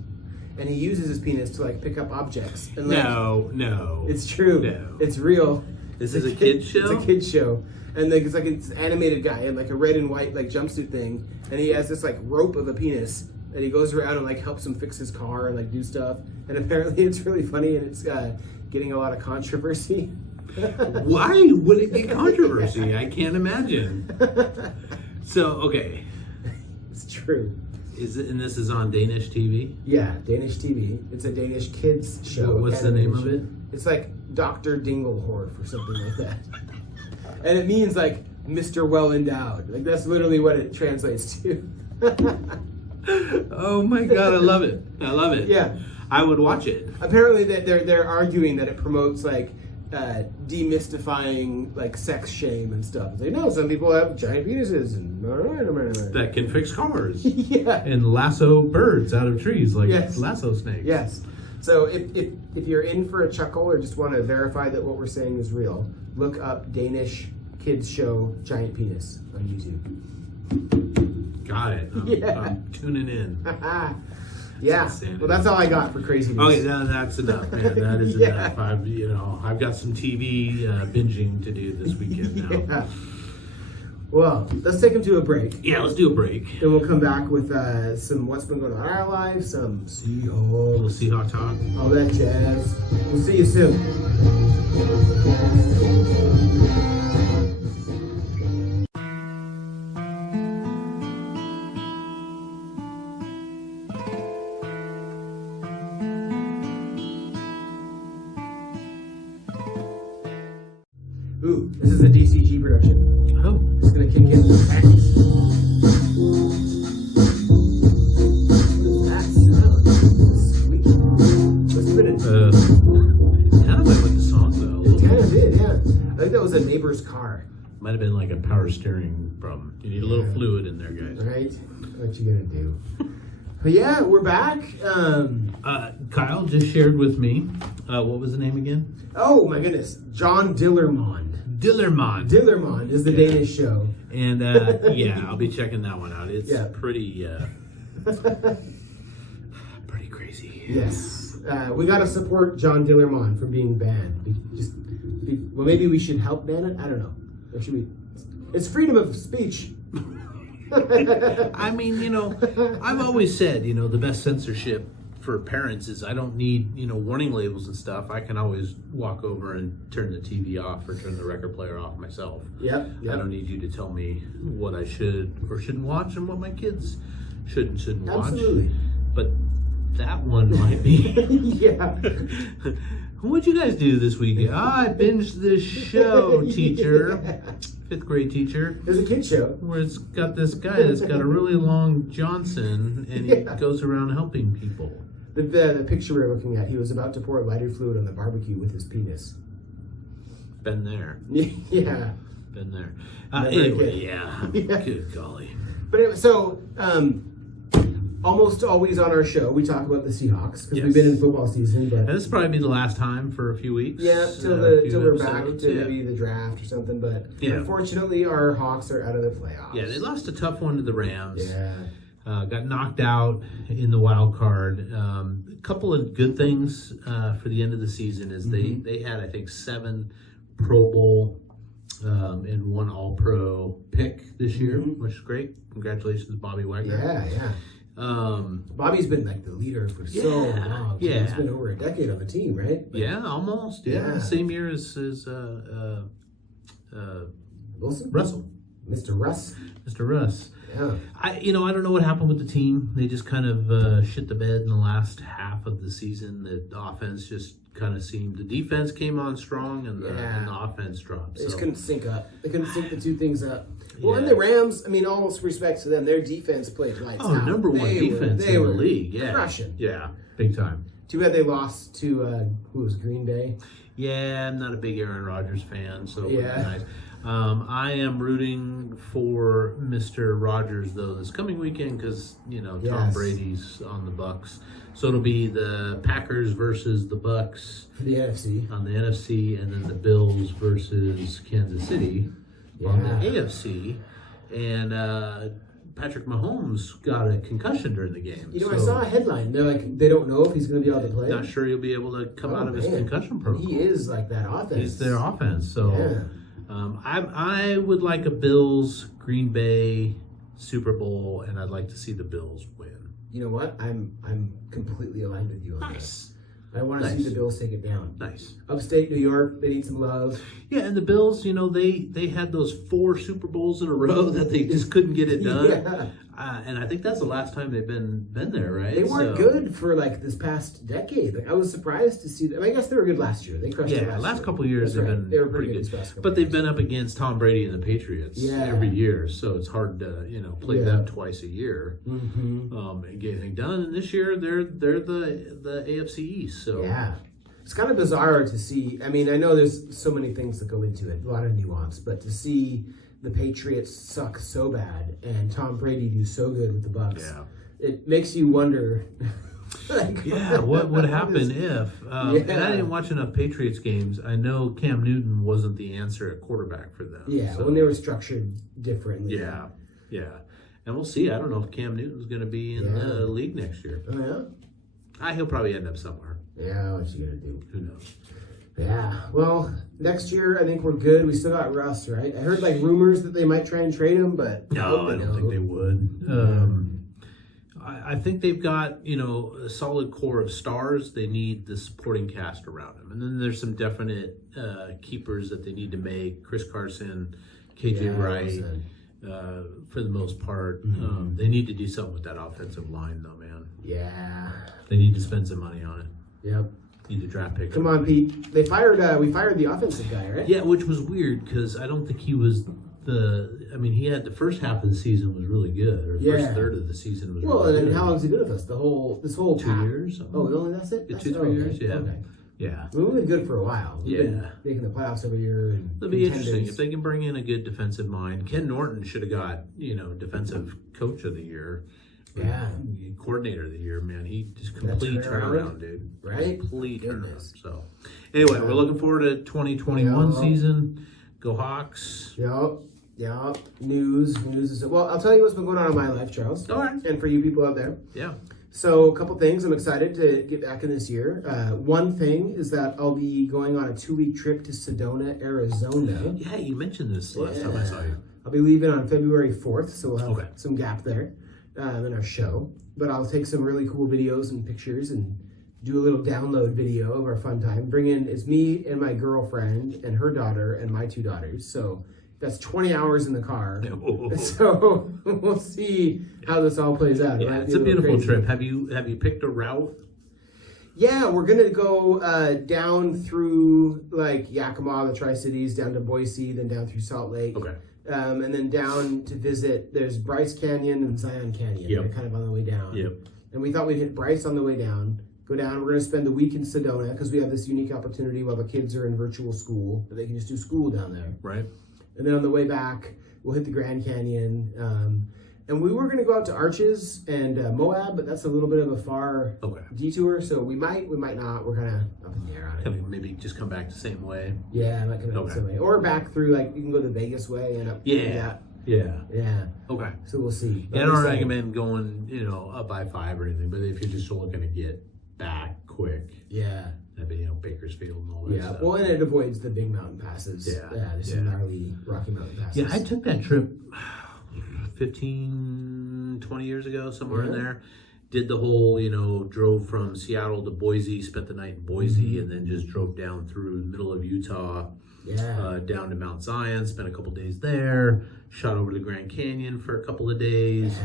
And he uses his penis to like pick up objects. And, like, No. it's true. No. It's real. This is a kid's show? It's a kid's show. And like it's an animated guy in like a red and white like jumpsuit thing. And he has this like rope of a penis. And he goes around and like helps him fix his car and like do stuff. And apparently it's really funny and it's getting a lot of controversy. Why would it get controversy? I can't imagine. So, okay. It's true. And this is on Danish TV? Yeah, Danish TV. It's a Danish kids show. What's the name of it? It's like Dr. Dinglehorf or something like that. And it means like Mr. Well Endowed. Like that's literally what it translates to. Oh my God, I love it. I love it. Yeah. I would watch it. Apparently they're arguing that it promotes like demystifying like sex shame and stuff. They know some people have giant penises and that can fix cars. Yeah. And lasso birds out of trees like Yes. lasso snakes. Yes. So if you're in for a chuckle or just want to verify that what we're saying is real, look up Danish kids show giant penis on YouTube. Got it. I'm tuning in. Yeah. Well, that's all I got for crazy news. Okay, that's enough, man. That is Yeah. enough. I've got some TV binging to do this weekend now. Yeah. Well, let's take them to a break. Yeah, let's do a break. Then we'll come back with some what's been going on in our lives, some Little Seahawks, Seahawk talk. all that jazz. We'll see you soon. Ooh, this is a DCG production. Oh. It's gonna kick in. Thanks. What is that sound? Sweet. Let's put it. Kind of went with the song though. It kind of did, yeah. I think that was a neighbor's car. Might have been like a power steering problem. You need a little fluid in there, guys. Right? What you gonna do? But yeah, we're back. Kyle just shared with me. What was the name again? Oh my goodness, John Dillermond. Dillermond is the Danish show. And yeah, I'll be checking that one out. It's pretty crazy. Yes. We got to support John Dillermond from being banned. Well, maybe we should help ban it? I don't know. Or should we? It's freedom of speech. I mean, I've always said, the best censorship for parents is I don't need, warning labels and stuff. I can always walk over and turn the TV off or turn the record player off myself. Yep. I don't need you to tell me what I should or shouldn't watch and what my kids should and shouldn't watch. Absolutely. But that one might be. Yeah. What'd you guys do this weekend? I binged this show, teacher. Yeah. 5th grade teacher. It's a kid show. Where it's got this guy that's got a really long Johnson and he goes around helping people. The picture we're looking at, he was about to pour lighter fluid on the barbecue with his penis. Been there. Yeah. Been there. Never Anyway, again. yeah. Good golly. But anyway, so, almost always on our show, we talk about the Seahawks because we've been in football season. But and this will probably be the last time for a few weeks. Yeah, till we're back to maybe the draft or something. But unfortunately, our Hawks are out of the playoffs. Yeah, they lost a tough one to the Rams. Yeah. Got knocked out in the wild card. A couple of good things for the end of the season is they had, I think, 7 Pro Bowl and 1 All-Pro pick this year, which is great. Congratulations, Bobby Wagner. Yeah. Bobby's been like the leader for so long. Yeah. He's been over a decade on the team, right? Yeah, almost. Yeah. Same year as Wilson? Russell. Mr. Russ. Mr. Russ. Yeah. I don't know what happened with the team. They just kind of shit the bed in the last half of the season. The offense just kind of seemed. The defense came on strong and the offense dropped. They just couldn't sync up. They couldn't sync the two things up. Well, and the Rams, I mean, all respect to them, their defense played lights out. Number one defense in the league. Yeah. Crushing. Yeah, big time. Too bad they lost to, who was Green Bay? Yeah, I'm not a big Aaron Rodgers fan, so it would be nice. I am rooting for Mr. Rodgers, though, this coming weekend because, Tom Brady's on the Bucs. So it'll be the Packers versus the Bucs. The NFC. On the NFC, and then the Bills versus Kansas City on the AFC. And Patrick Mahomes got a concussion during the game. I saw a headline. They're like, they don't know if he's going to be able to play. Not sure he'll be able to come out of his concussion protocol. He is like that offense. He's their offense. So I would like a Bills Green Bay Super Bowl, and I'd like to see the Bills win. You know what? I'm completely aligned with you on this. I want to see the Bills take it down. Nice. Upstate New York, they need some love. Yeah, and the Bills, they had those 4 Super Bowls in a row that they just couldn't get it done. Yeah. And I think that's the last time they've been there, right? They weren't good for like this past decade. Like I was surprised to see them. I guess they were good last year. They crushed it last couple of years they been were pretty good. good. But they've been up against Tom Brady and the Patriots every year, so it's hard to play them twice a year and get anything done. And this year they're the AFC East. So yeah. It's kind of bizarre to see. I mean, I know there's so many things that go into it, a lot of nuance, but to see the Patriots suck so bad and Tom Brady do so good with the Bucs, it makes you wonder. What would happen if? And I didn't watch enough Patriots games. I know Cam Newton wasn't the answer at quarterback for them. Yeah, when they were structured differently. Yeah. And we'll see. I don't know if Cam Newton's going to be in the league next year. Oh, yeah? He'll probably end up somewhere. Yeah, what's he going to do? Who knows? Yeah, well, next year I think we're good. We still got Russ, right? I heard like rumors that they might try and trade him, but no, I don't think they would. I think they've got a solid core of stars. They need the supporting cast around them, and then there's some definite keepers that they need to make. Chris Carson, KJ Wright, for the most part. They need to do something with that offensive line, though, man. Yeah, they need to spend some money on it. Yep. Need to draft pick. Come on, Pete. They fired. We fired the offensive guy, right? Yeah, which was weird because I don't think he was he had the first half of the season was really good, or the first third of the season was really good. Well, and how long's he been with us? This whole 2 years. Oh, only that's it? 2-3 years, yeah. Okay. Yeah. We've been good for a while. We've been making the playoffs every year. And it'll be interesting if they can bring in a good defensive mind. Ken Norton should have got, defensive coach of the year. Yeah. Coordinator of the year, man. He just complete turnaround, dude. Right? Complete turnaround. So, anyway, we're looking forward to 2021 season. Go Hawks. Yep. News is well. I'll tell you what's been going on in my life, Charles. All right. And for you people out there. Yeah. So a couple things. I'm excited to get back in this year. One thing is that I'll be going on a 2-week trip to Sedona, Arizona. Yeah, you mentioned this last time I saw you. I'll be leaving on February 4th, so we'll have some gap there in our show. But I'll take some really cool videos and pictures and do a little download video of our fun time. It's me and my girlfriend and her daughter and my 2 daughters. So that's 20 hours in the car. So we'll see how this all plays out. Yeah, it's a beautiful trip. Have you picked a route? Yeah, we're gonna go down through like Yakima, the Tri-Cities, down to Boise, then down through Salt Lake. Okay. And then down to visit. There's Bryce Canyon and Zion Canyon. They're kind of on the way down. Yep. And we thought we'd hit Bryce on the way down. Go down. We're gonna spend the week in Sedona because we have this unique opportunity while the kids are in virtual school that they can just do school down there. Right. And then on the way back, we'll hit the Grand Canyon. And we were going to go out to Arches and Moab, but that's a little bit of a far detour. So we might not. We're kind of up in the air on it. Maybe just come back the same way. Yeah, I might come back the same way. Or back through, like, you can go the Vegas way and up. Yeah. Okay. So we'll see. I don't recommend going, up by 5 or anything, but if you're just looking to get back quick. Yeah. That'd be, Bakersfield and all that stuff. Well, and it avoids the big mountain passes. There's some gnarly Rocky Mountain passes. Yeah, I took that trip 15, 20 years ago, somewhere in there. Did the whole, drove from Seattle to Boise, spent the night in Boise, and then just drove down through the middle of Utah, down to Mount Zion, spent a couple days there, shot over to the Grand Canyon for a couple of days.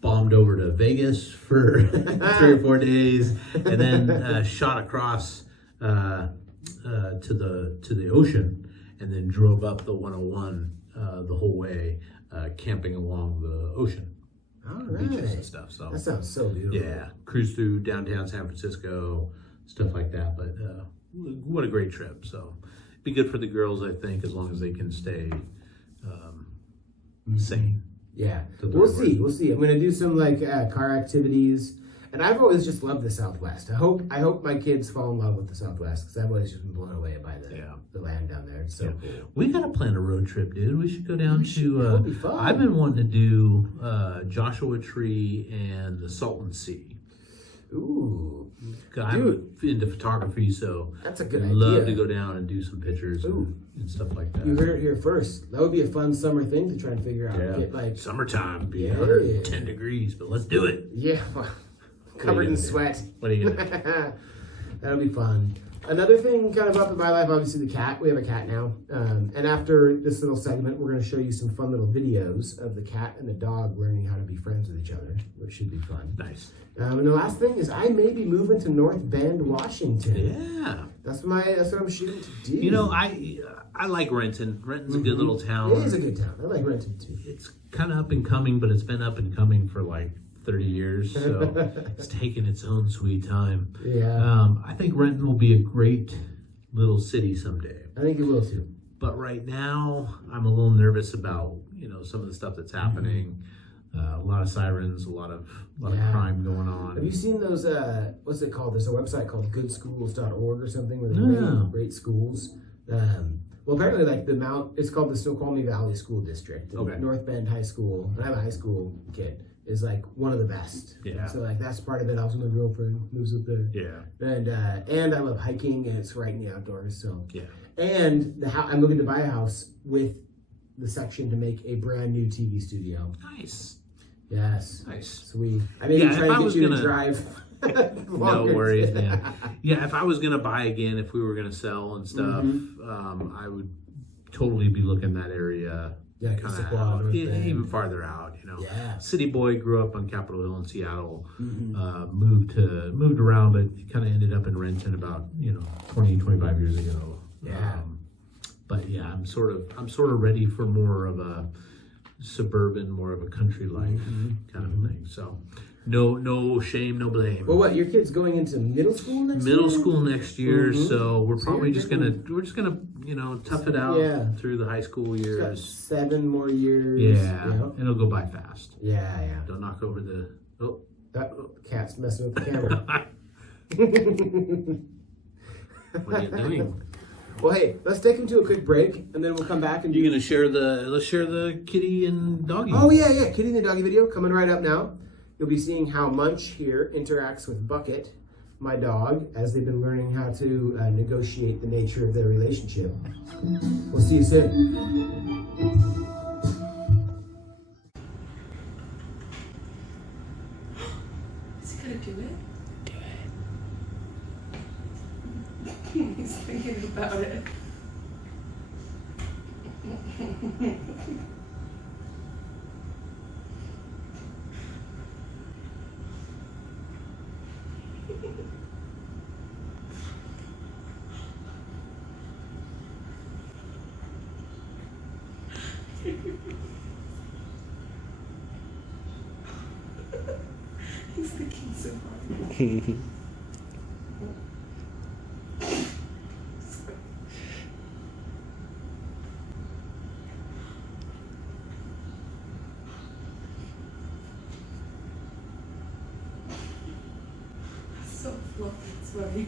Bombed over to Vegas for 3 or 4 days, and then shot across to the ocean, and then drove up the 101 the whole way, camping along the ocean, beaches and stuff. So that sounds so beautiful. Yeah, cruise through downtown San Francisco, stuff like that. But what a great trip! So be good for the girls, I think, as long as they can stay sane. Yeah, we'll see. I'm gonna do some car activities, and I've always just loved the Southwest. I hope my kids fall in love with the Southwest because I've always just been blown away by the land down there. It's so cool. We gotta plan a road trip, dude. We should go down to. That'll be fun. I've been wanting to do Joshua Tree and the Salton Sea. Ooh, I'm into photography, so that's a good idea. Love to go down and do some pictures and stuff like that. You heard it here first. That would be a fun summer thing to try and figure out. Yeah. Get, summertime, be 110 degrees, but let's do it. Yeah, covered in sweat. What are you gonna do? That'll be fun. Another thing kind of up in my life, obviously the cat. We have a cat now. And after this little segment, we're going to show you some fun little videos of the cat and the dog learning how to be friends with each other, which should be fun. Nice. And the last thing is I may be moving to North Bend, Washington. Yeah. That's what I'm shooting to do. You know, I like Renton. Renton's a good little town. It is a good town. I like Renton too. It's kind of up and coming, but it's been up and coming for like 30 years, so it's taken its own sweet time. Yeah. I think Renton will be a great little city someday. I think it will too. But right now, I'm a little nervous about, you know, some of the stuff that's happening. A lot of sirens, a lot of crime going on. Have you seen those, what's it called? There's a website called goodschools.org or something where they rate schools. Well, apparently, like it's called the Snoqualmie Valley School District. Okay. North Bend High School, and I'm a high school kid, is like one of the best. Yeah. So like that's part of it. Also, my girlfriend lives up there. Yeah. And I love hiking, and it's right in the outdoors. So yeah. And I'm looking to buy a house with the section to make a brand new TV studio. Nice. Yes. Nice. Sweet. I may be trying to get you to drive. No worries, man. Yeah, if I was gonna buy again, if we were gonna sell and stuff, I would totally be looking that area. Yeah, even farther out, you know. Yeah. City boy, grew up on Capitol Hill in Seattle, moved around, but kind of ended up in Renton about 20, 25 years ago. Yeah. But yeah, I'm sort of ready for more of a suburban, more of a country life kind of thing. So no shame, no blame. Well, what, your kid's going into middle school next year? Middle school next year, so we're probably just gonna tough it out through the high school years. 7 more years. Yeah, it'll go by fast. Yeah. Don't knock over the. Oh, that cat's messing with the camera. What are you doing? Well, hey, let's take him to a quick break, and then we'll come back and let's share the kitty and doggy. Oh yeah, kitty and the doggy video coming right up now. You'll be seeing how Munch here interacts with Bucket, my dog, as they've been learning how to negotiate the nature of their relationship. We'll see you soon. Is he gonna do it? He's thinking about it. He's thinking so hard. So fluffy, it's funny.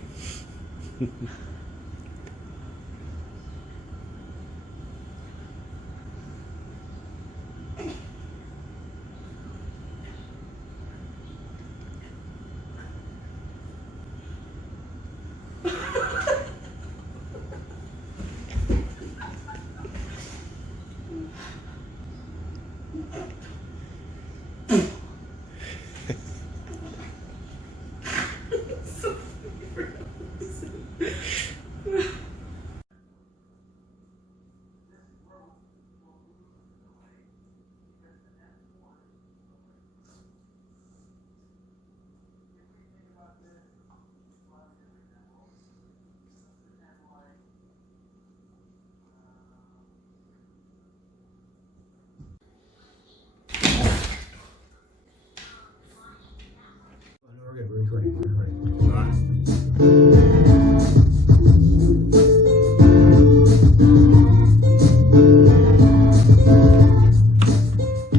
We're recording.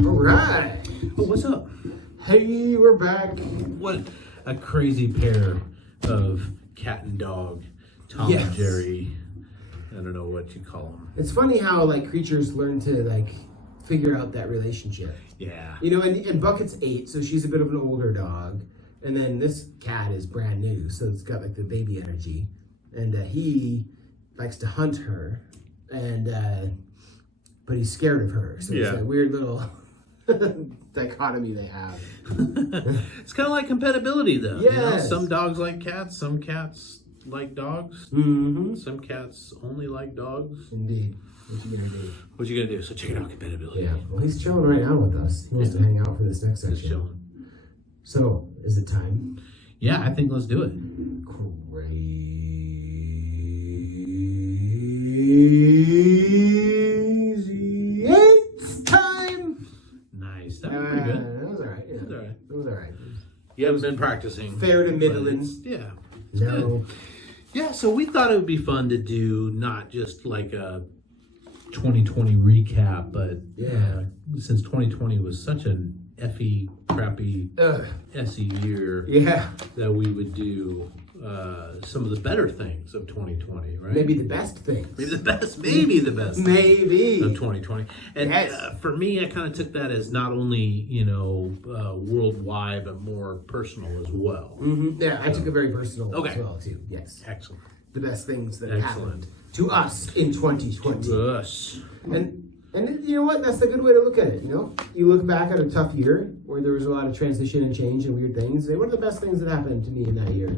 All right. Oh, what's up? Hey, we're back. What a crazy pair of cat and dog, Tom and Jerry. I don't know what you call them. It's funny how creatures learn to figure out that relationship. Yeah. And Bucket's 8, so she's a bit of an older dog. And then this cat is brand new, so it's got the baby energy. And he likes to hunt her, and but he's scared of her. So it's a weird little dichotomy they have. It's kind of like compatibility, though. Yes. You know, some dogs like cats, some cats like dogs. Mm-hmm. Some cats only like dogs. Indeed. What you gonna do? What you gonna do? So check it out, compatibility. Yeah. Well, he's chilling right now with us. He wants to hang out for this next Just section. chilling. So, is it time? Yeah, I think let's do it. Crazy. It's time! Nice. That was pretty good. That was alright. Yeah. That was all right. That was alright. You haven't been practicing. Fair to but middling. Yeah. No. Yeah, so we thought it would be fun to do not just like a 2020 recap, but Yeah. Since 2020 was such an effy, crappy, SE year, Yeah. that we would do some of the better things of 2020, right? Maybe the best thing. Maybe the best Maybe. of 2020. And Yes. For me, I kind of took that as not only, worldwide, but more personal as well. Mm-hmm. Yeah, I took it very personal Okay. as well, too. Yes. Excellent. The best things that Excellent. happened to us in 2020. Us. And you know what? That's a good way to look at it. You know, you look back at a tough year where there was a lot of transition and change and weird things. And what are the best things that happened to me in that year?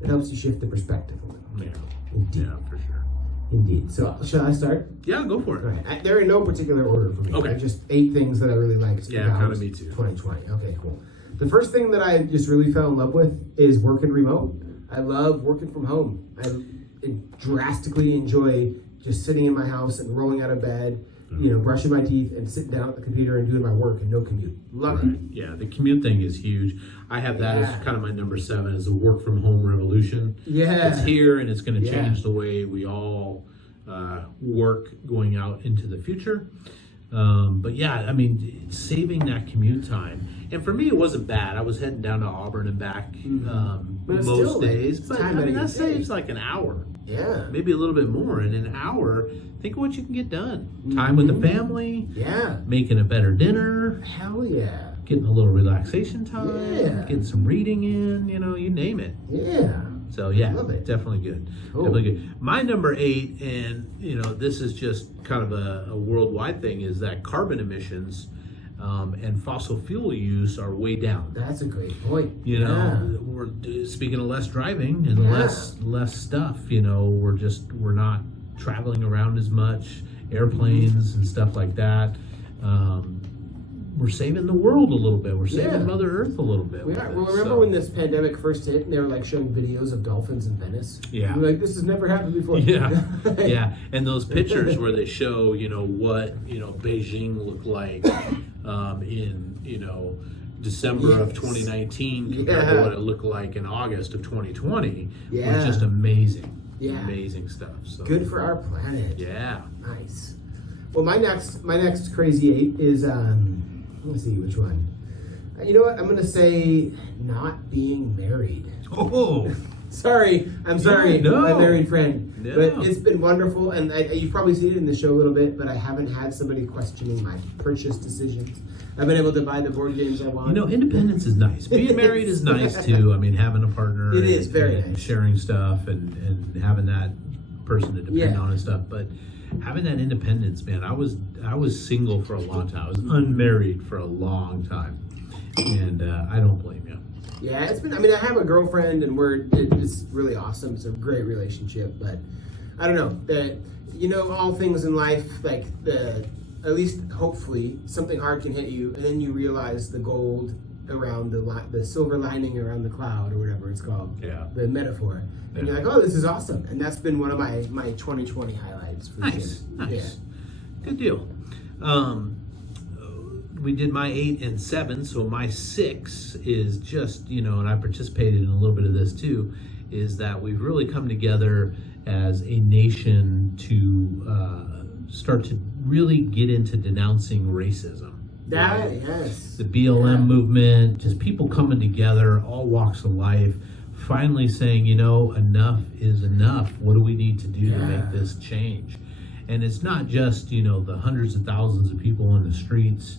It helps you shift the perspective a little. Yeah. Indeed. Yeah, for sure. Indeed. So, shall I start? Yeah, go for it. All right. They're in no particular order for me. Okay. Just 8 things that I really liked. Yeah, about kinda me too. 2020. Okay, cool. The first thing that I just really fell in love with is working remote. I love working from home. I drastically enjoy just sitting in my house and rolling out of bed, brushing my teeth and sitting down at the computer and doing my work and no commute. Love it. Yeah, the commute thing is huge. I have that as kind of my number 7 is a work from home revolution. Yeah. It's here and it's going to change the way we all work going out into the future. But yeah, I mean, saving that commute time. And for me, it wasn't bad. I was heading down to Auburn and back But it's most still, days. it's But time I out mean, of that your day. saves like an hour. Yeah. Maybe a little bit more. In an hour, think of what you can get done. Time with the family, Yeah. making a better dinner, Hell yeah. getting a little relaxation time, Yeah. getting some reading in, you name it. Yeah. So yeah, Love it. definitely good. Cool. Definitely good. My number 8, and this is just kind of a worldwide thing, is that carbon emissions and fossil fuel use are way down. That's a great point. We're speaking of less driving and less stuff. We're not traveling around as much, airplanes and stuff like that. We're saving the world a little bit. We're saving Mother Earth a little bit. We are. Well, remember when this pandemic first hit and they were like showing videos of dolphins in Venice? Yeah. We were like, this has never happened before. Yeah, yeah, and those pictures where they show, what Beijing looked like in December of 2019 compared to what it looked like in August of 2020 was just amazing. Yeah. Amazing stuff. So Good for our planet. yeah. Nice. Well, my next crazy 8 is let's see which one. You know what? I'm gonna say not being married. Oh. Sorry, I'm sorry, no. my married friend. No. But it's been wonderful, and you've probably seen it in the show a little bit, but I haven't had somebody questioning my purchase decisions. I've been able to buy the board games I want. Independence is nice. Being married is nice too. I mean, having a partner. It is very and nice. Sharing stuff and having that person to depend on and stuff. But having that independence, man, I was single for a long time. I was unmarried for a long time, and I don't blame you. Yeah, it's been. I mean, I have a girlfriend, and it's really awesome. It's a great relationship, but I don't know that all things in life, like at least hopefully something hard can hit you, and then you realize the gold around the silver lining around the cloud, or whatever it's called. Yeah. The metaphor, and you're like, oh, this is awesome, and that's been one of my 2020 highlights. For Nice, sure. nice, good deal. We did my 8 and 7, so my 6 is just, and I participated in a little bit of this too, is that we've really come together as a nation to start to really get into denouncing racism. Yes. The BLM movement, just people coming together, all walks of life, finally saying, enough is enough. What do we need to do to make this change? And it's not just, the hundreds of thousands of people in the streets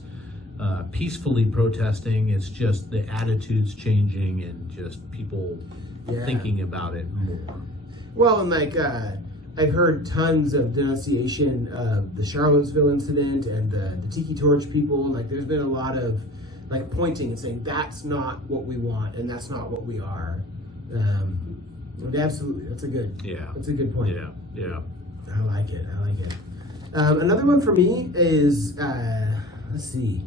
peacefully protesting. It's just the attitudes changing and just people thinking about it more. Well, and I've heard tons of denunciation of the Charlottesville incident and the Tiki Torch people. And like, there's been a lot of like pointing and saying that's not what we want and that's not what we are. And absolutely, that's a good point. Yeah. I like it. Another one for me is let's see.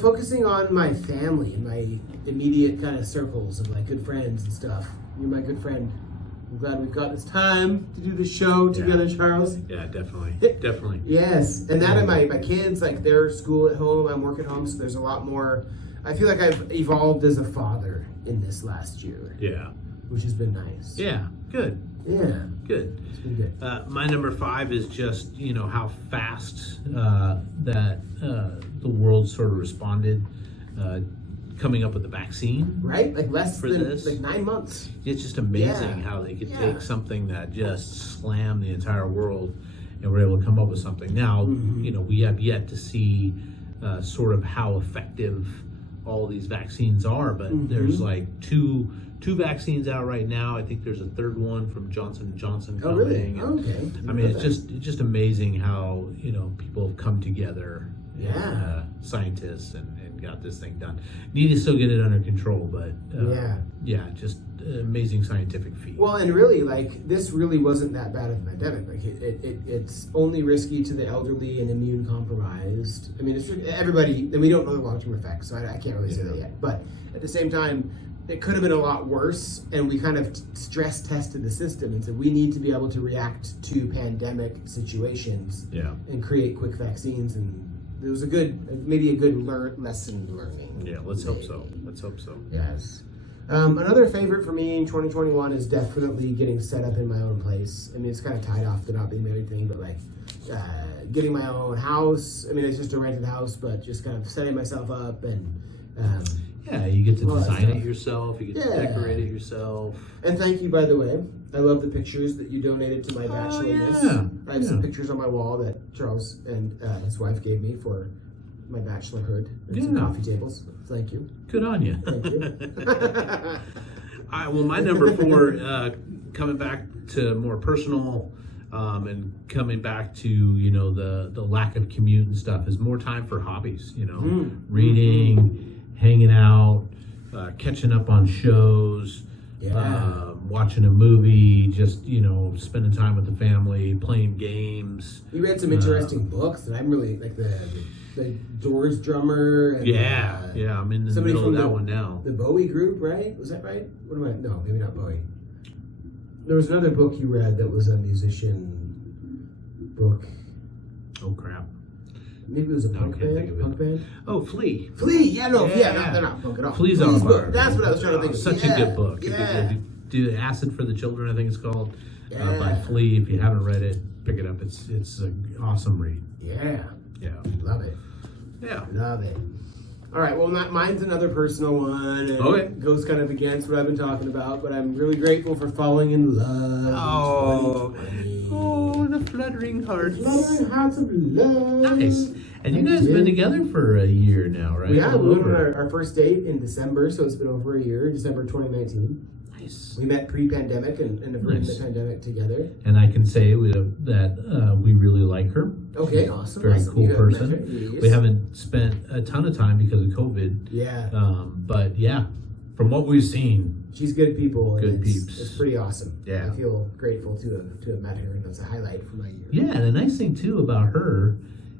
Focusing on my family and my immediate kind of circles of like good friends and stuff. You're my good friend. I'm glad we've got this time to do the show together, Charles. Yeah, definitely. Yes, and that and my kids, like their school at home, I'm work at home, so there's a lot more. I feel like I've evolved as a father in this last year. Yeah. Which has been nice. Yeah, good. Yeah. Good. It's been good. My number 5 is just, how fast that the world sort of responded coming up with the vaccine. Right? Like less than this. like 9 months. It's just amazing how they could take something that just slammed the entire world and were able to come up with something. Now, we have yet to see sort of how effective all these vaccines are, but there's like two vaccines out right now. I think there's a third one from Johnson & Johnson coming. Oh, really? Okay. I mean, it's just amazing how, people have come together. Yeah. Scientists and got this thing done. Need to still get it under control, but just amazing scientific feat. Well, and really, like, this really wasn't that bad of a pandemic. Like, it's only risky to the elderly and immune compromised. I mean, it's everybody, and we don't know the long-term effects, so I can't really say that yet. But at the same time, it could have been a lot worse, and we kind of stress tested the system and said we need to be able to react to pandemic situations and create quick vaccines. And it was maybe a good lesson learning. Yeah, let's hope so. Yes. Another favorite for me in 2021 is definitely getting set up in my own place. I mean, it's kind of tied off to not being married thing, but like getting my own house. I mean, it's just a rented house, but just kind of setting myself up and you get to design it yourself. You get to decorate it yourself. And thank you, by the way. I love the pictures that you donated to my bachelorness. I have some pictures on my wall that Charles and his wife gave me for my bachelorhood and some coffee tables. Thank you. Good on you. Thank you. All right, well, my number 4, coming back to more personal and coming back to, the lack of commute and stuff, is more time for hobbies, reading, hanging out, catching up on shows, watching a movie, just, spending time with the family, playing games. You read some interesting books, and I'm really, like, the Doors drummer. And, I'm in the middle of that one now. The Bowie group, right? Was that right? No, maybe not Bowie. There was another book you read that was a musician book. Oh, crap. Maybe it was a punk band. Oh, Flea. They're not punk at all. Flea's on book. That's what I was trying to think of. Such a good book. Yeah. Do Acid for the Children, I think it's called, by Flea. If you haven't read it, pick it up. It's an awesome read. Yeah. Love it. Yeah. Love it. All right, well, mine's another personal one. And it goes kind of against what I've been talking about, but I'm really grateful for falling in love. Oh, the fluttering hearts. Fluttering hearts of love. Nice. And you guys have been together for a year now, right? We went on our first date in December, so it's been over a year, December 2019. Nice. We met pre-pandemic and in the pandemic together. And I can say that we really like her. Okay, awesome. Very awesome. cool person. We haven't spent a ton of time because of COVID. Yeah. But from what we've seen, she's good people. Good peeps. It's pretty awesome. Yeah. I feel grateful to have met her, and that's a highlight for my year. Yeah, and the nice thing too about her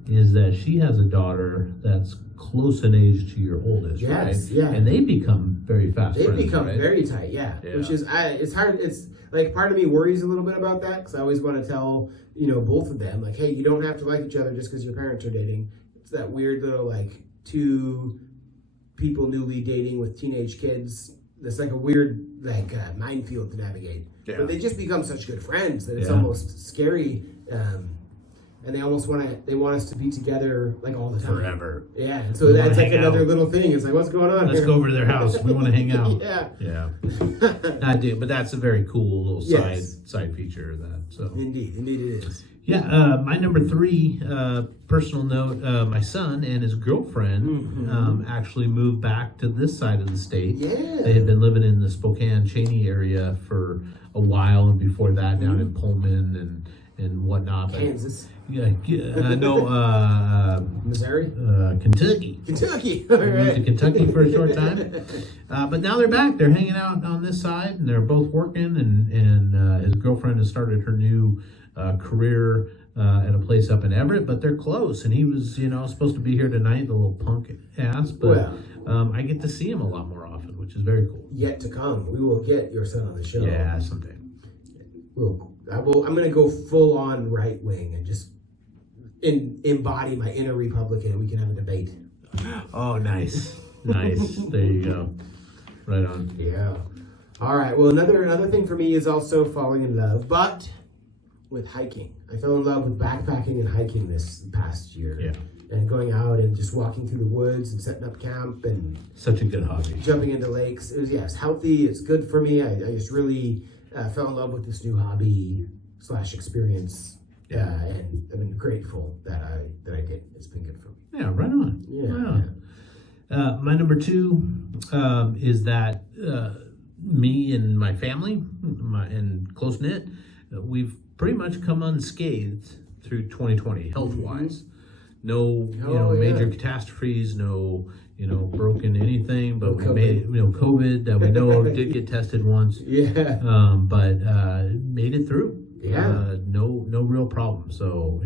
is that she has a daughter that's close in age to your oldest, right? Yeah. And they become very fast friends. They become right? very tight, which is, it's hard. It's like part of me worries a little bit about that because I always want to tell, both of them, like, hey, you don't have to like each other just because your parents are dating. It's that weird little, like, two people newly dating with teenage kids. It's like a weird, like, minefield to navigate. Yeah. But they just become such good friends that it's almost scary. and they almost want us to be together like all the time. Forever. Yeah, and so We that's wanna like hang another out. little thing. It's like, what's going on Let's here? go over to their house. We want to hang out. Yeah. I do, but that's a very cool little Yes. side feature of that. So Indeed it is. yeah, my number 3 personal note: my son and his girlfriend actually moved back to this side of the state. Yeah. They had been living in the Spokane Cheney area for a while, and before that down in Pullman and whatnot. But, Kansas. Missouri? Kentucky. Kentucky. We moved to Kentucky for a short time, but now they're back. They're hanging out on this side, and they're both working. And his girlfriend has started her new career at a place up in Everett, but they're close. And he was, supposed to be here tonight, the little punk ass. But I get to see him a lot more often, which is very cool. Yet to come, we will get your son on the show. Yeah, someday. I'm going to go full on right wing and just embody my inner Republican. We can have a debate. Oh, nice. Nice. There you go. Right on. Yeah. All right. Well, another thing for me is also falling in love, but with hiking. I fell in love with backpacking and hiking this past year. Yeah. And going out and just walking through the woods and setting up camp and Such a good hobby. jumping into lakes. It's healthy. It's good for me. I just really fell in love with this new hobby / experience. Yeah. And I've been grateful that I did. It's been good for me. Yeah, right on. Yeah. Right on. My number 2 is that me and my family, and close knit, we've pretty much come unscathed through 2020 health wise. No, major catastrophes. No, broken anything. But we made it. COVID that we know of did get tested once. Yeah. But made it through. Yeah. No real problem. So,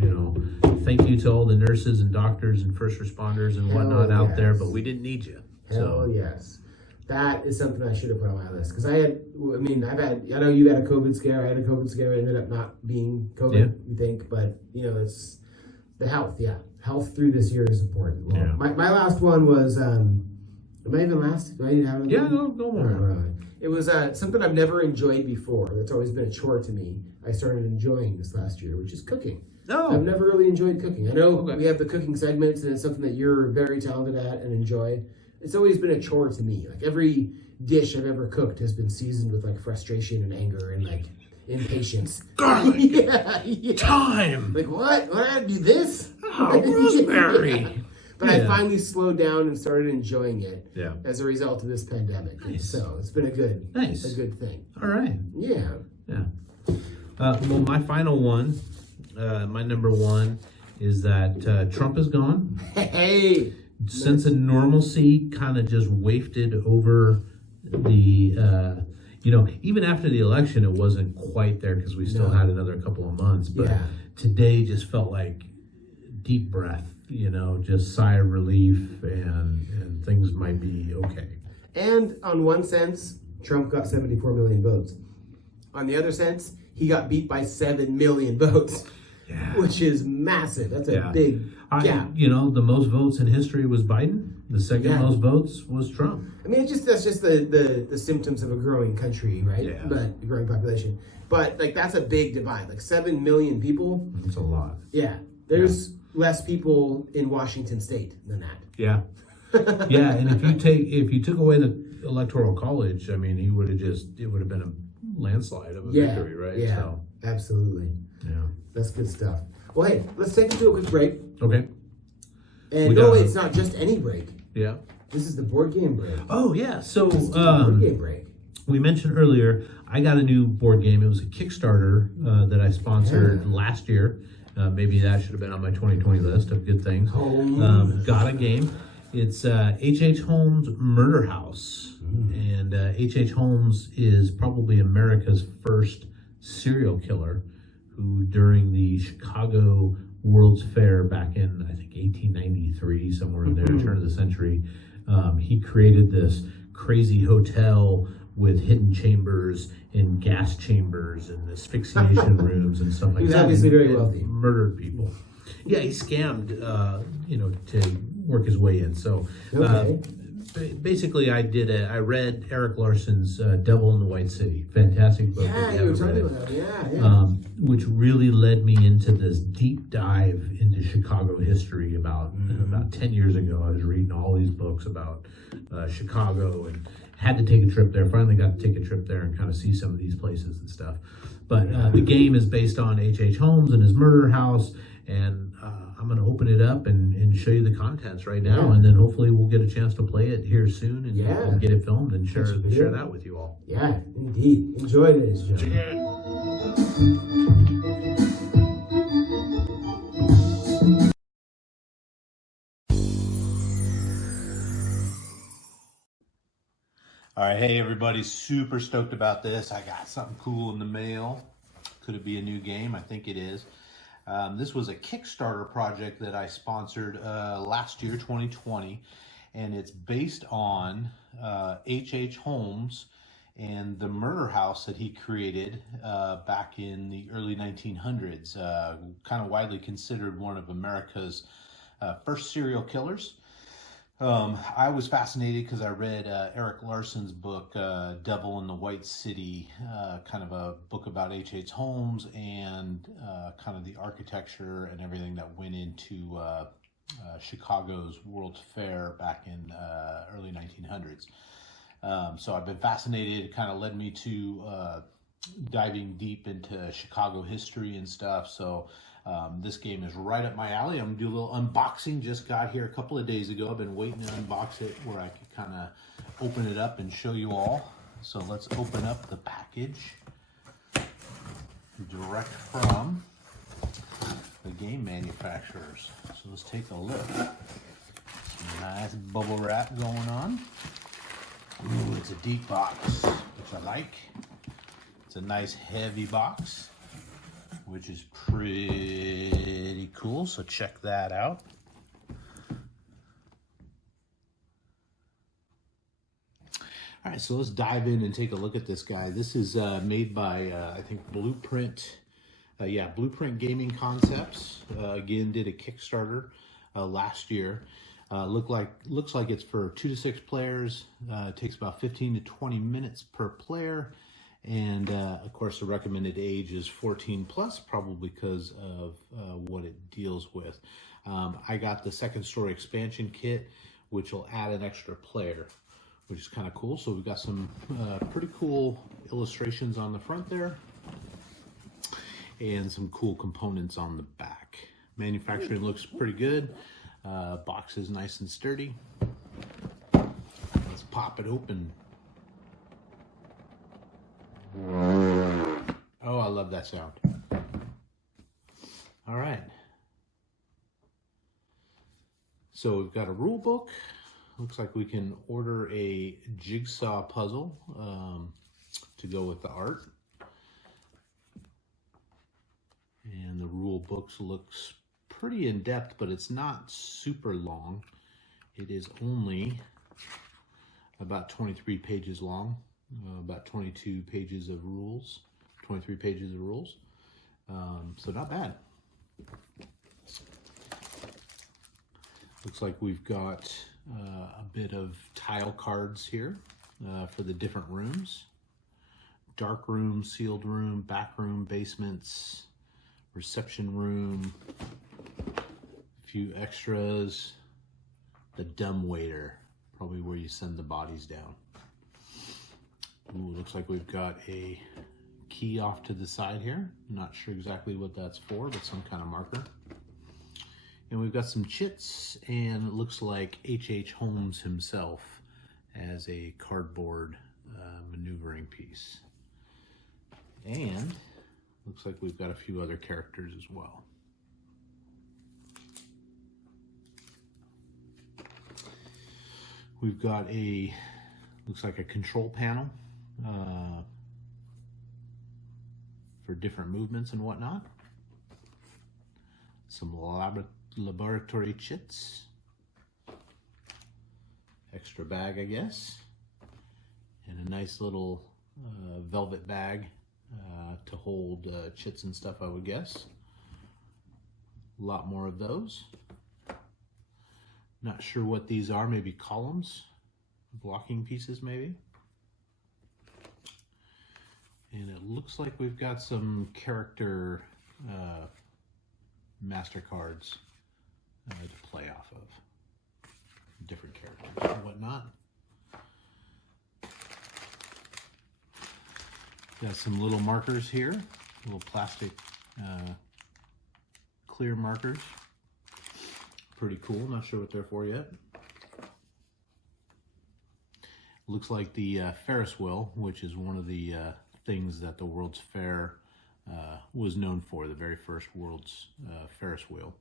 thank you to all the nurses and doctors and first responders and whatnot out there, but we didn't need you. Hell yes. That is something I should have put on my list. Because I know you had a COVID scare. I had a COVID scare. It ended up not being COVID, you think. But, it's the health. Yeah. Health through this year is important. Well, my last one was, am I even last? Do I need to have it? Yeah, go on. Right. It was something I've never enjoyed before. That's always been a chore to me. I started enjoying this last year, which is cooking. Oh. I've never really enjoyed cooking. I know we have the cooking segments, and it's something that you're very talented at and enjoy. It's always been a chore to me. Like every dish I've ever cooked has been seasoned with like frustration and anger and like impatience. Garlic. yeah. Time. Like what? What? I have to do this? Oh, rosemary. But I finally slowed down and started enjoying it. Yeah. As a result of this pandemic. Nice. So it's been a good thing. All right. Yeah. Yeah. Well, my final one, my number 1, is that Trump is gone. Hey. Sense of normalcy kind of just wafted over the, even after the election, it wasn't quite there because we still had another couple of months. But today just felt like deep breath, just sigh of relief, and things might be okay. And on one sense, Trump got 74 million votes. On the other sense, he got beat by 7 million votes. Yeah. Which is massive. That's a big gap. The most votes in history was Biden. The second most votes was Trump. I mean, that's just the symptoms of a growing country, right? Yeah. But a growing population. But like that's a big divide. Like 7 million people. That's a lot. Yeah. There's less people in Washington State than that. Yeah. Yeah, and if you took away the Electoral College, I mean, it would have been a landslide of a victory, right? Yeah. So, absolutely. yeah. That's good stuff. Well, hey, let's take it to a quick break. Okay. And it's not just any break. Yeah. This is the board game break. Oh, yeah. So, board game break. We mentioned earlier, I got a new board game. It was a Kickstarter that I sponsored last year. Maybe that should have been on my 2020 list of good things. Got a game. It's H.H. Holmes' Murder House. And H.H. Holmes is probably America's first serial killer who, during the Chicago World's Fair back in, I think, 1893, somewhere in there, turn of the century, he created this crazy hotel with hidden chambers and gas chambers and asphyxiation rooms and stuff like that. He was obviously very wealthy. Murdered people. Yeah, he scammed, to work his way in. So Basically, I read Eric Larson's Devil in the White City. Fantastic book. Yeah, you were talking about that. Yeah. Which really led me into this deep dive into Chicago history about 10 years ago. I was reading all these books about Chicago and had to take a trip there. Finally got to take a trip there and kind of see some of these places and stuff. But the game is based on H.H. Holmes and his murder house, and I'm going to open it up and show you the contents right now, and then hopefully we'll get a chance to play it here soon and get it filmed and share that with you all. Yeah, indeed. Enjoy this, John. All right, hey everybody, super stoked about this. I got something cool in the mail. Could it be a new game? I think it is. This was a Kickstarter project that I sponsored last year, 2020, and it's based on H.H. Holmes and the murder house that he created back in the early 1900s. Kind of widely considered one of America's first serial killers. I was fascinated because I read Eric Larson's book, Devil in the White City, kind of a book about H.H. Holmes and kind of the architecture and everything that went into Chicago's World's Fair back in early 1900s. So I've been fascinated. It kind of led me to diving deep into Chicago history and stuff. So this game is right up my alley. I'm gonna do a little unboxing. Just got here a couple of days ago. I've been waiting to unbox it where I could kind of open it up and show you all. So let's open up the package direct from the game manufacturers. So let's take a look. Some nice bubble wrap going on. Ooh, it's a deep box, which I like. It's a nice heavy box, which is pretty cool, so check that out. All right, so let's dive in and take a look at this guy. This is made by, I think, Blueprint. Blueprint Gaming Concepts. Again, did a Kickstarter last year. Looks like it's for 2 to 6 players. It takes about 15 to 20 minutes per player. And of course, the recommended age is 14 plus, probably because of what it deals with. I got the second story expansion kit, which will add an extra player, which is kind of cool. So we've got some pretty cool illustrations on the front there and some cool components on the back. Manufacturing looks pretty good. Box is nice and sturdy. Let's pop it open. Oh, I love that sound. All right. So we've got a rule book. Looks like we can order a jigsaw puzzle to go with the art. And the rule books looks pretty in-depth, but it's not super long. It is only about 23 pages long. About 22 pages of rules, 23 pages of rules, so not bad. Looks like we've got a bit of tile cards here for the different rooms. Dark room, sealed room, back room, basements, reception room, a few extras, the dumbwaiter, probably where you send the bodies down. Ooh, looks like we've got a key off to the side here. Not sure exactly what that's for, but some kind of marker. And we've got some chits, and it looks like H.H. Holmes himself as a cardboard maneuvering piece. And looks like we've got a few other characters as well. We've got looks like a control panel for different movements and whatnot. Some laboratory chits. Extra bag, I guess. And a nice little velvet bag to hold chits and stuff, I would guess. A lot more of those. Not sure what these are, maybe columns. blocking pieces maybe. And it looks like we've got some character MasterCards to play off of. Different characters and whatnot. Got some little markers here, little plastic clear markers. Pretty cool, not sure what they're for yet. Looks like the Ferris wheel, which is one of the things that the World's Fair was known for, the very first World's Ferris wheel.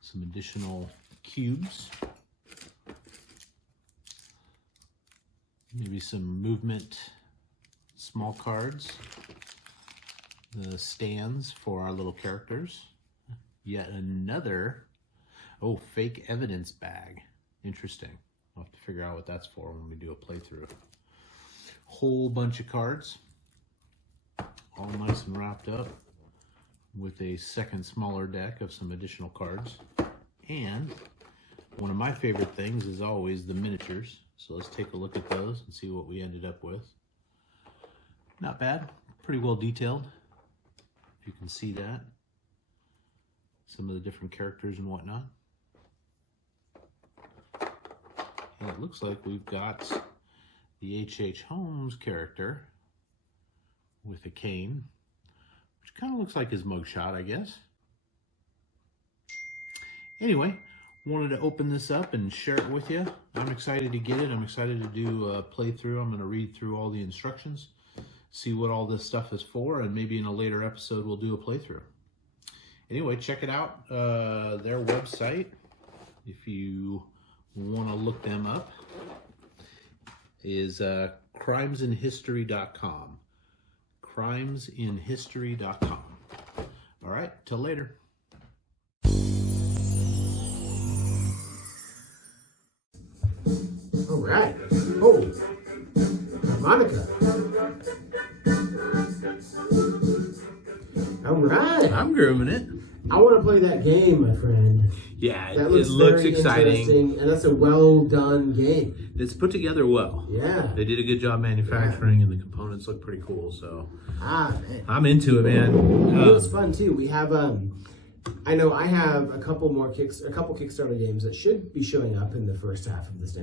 Some additional cubes. Maybe some movement small cards. The stands for our little characters. Yet another, oh, fake evidence bag. Interesting. I'll have to figure out what that's for when we do a playthrough. Whole bunch of cards. All nice and wrapped up with a second smaller deck of some additional cards. And one of my favorite things is always the miniatures. So let's take a look at those and see what we ended up with. Not bad. Pretty well detailed. If you can see that. Some of the different characters and whatnot. And it looks like we've got the H.H. Holmes character with a cane, which kind of looks like his mugshot, I guess. Anyway, wanted to open this up and share it with you. I'm excited to get it. I'm excited to do a playthrough. I'm going to read through all the instructions, see what all this stuff is for, and maybe in a later episode we'll do a playthrough. Anyway, check it out. Their website, if you want to look them up, is crimesinhistory.com. crimesinhistory.com. All right, till later. All right. Oh, harmonica. All right. I'm grooming it. I want to play that game, my friend. Yeah, That it looks very exciting. interesting, and that's a well done game. It's put together well. Yeah. They did a good job manufacturing, and the components look pretty cool. So Man. I'm into it, man. It was fun too. We have I know I have a couple Kickstarter games that should be showing up in the first half of this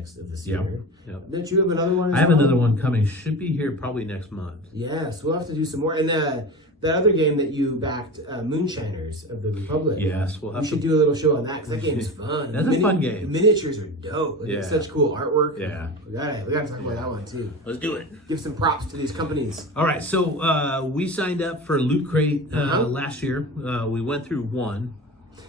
year. Yep. Don't you have another one? I have another one coming. Should be here probably next month. Yes, we'll have to do some more. And that other game that you backed, Moonshiners of the Republic. Yes, we'll have We should do a little show on that because that game's fun. That's a fun game. The miniatures are dope. Like, it's such cool artwork. Yeah. We gotta talk about that one too. Let's do it. Give some props to these companies. All right, so we signed up for Loot Crate last year. We went through one.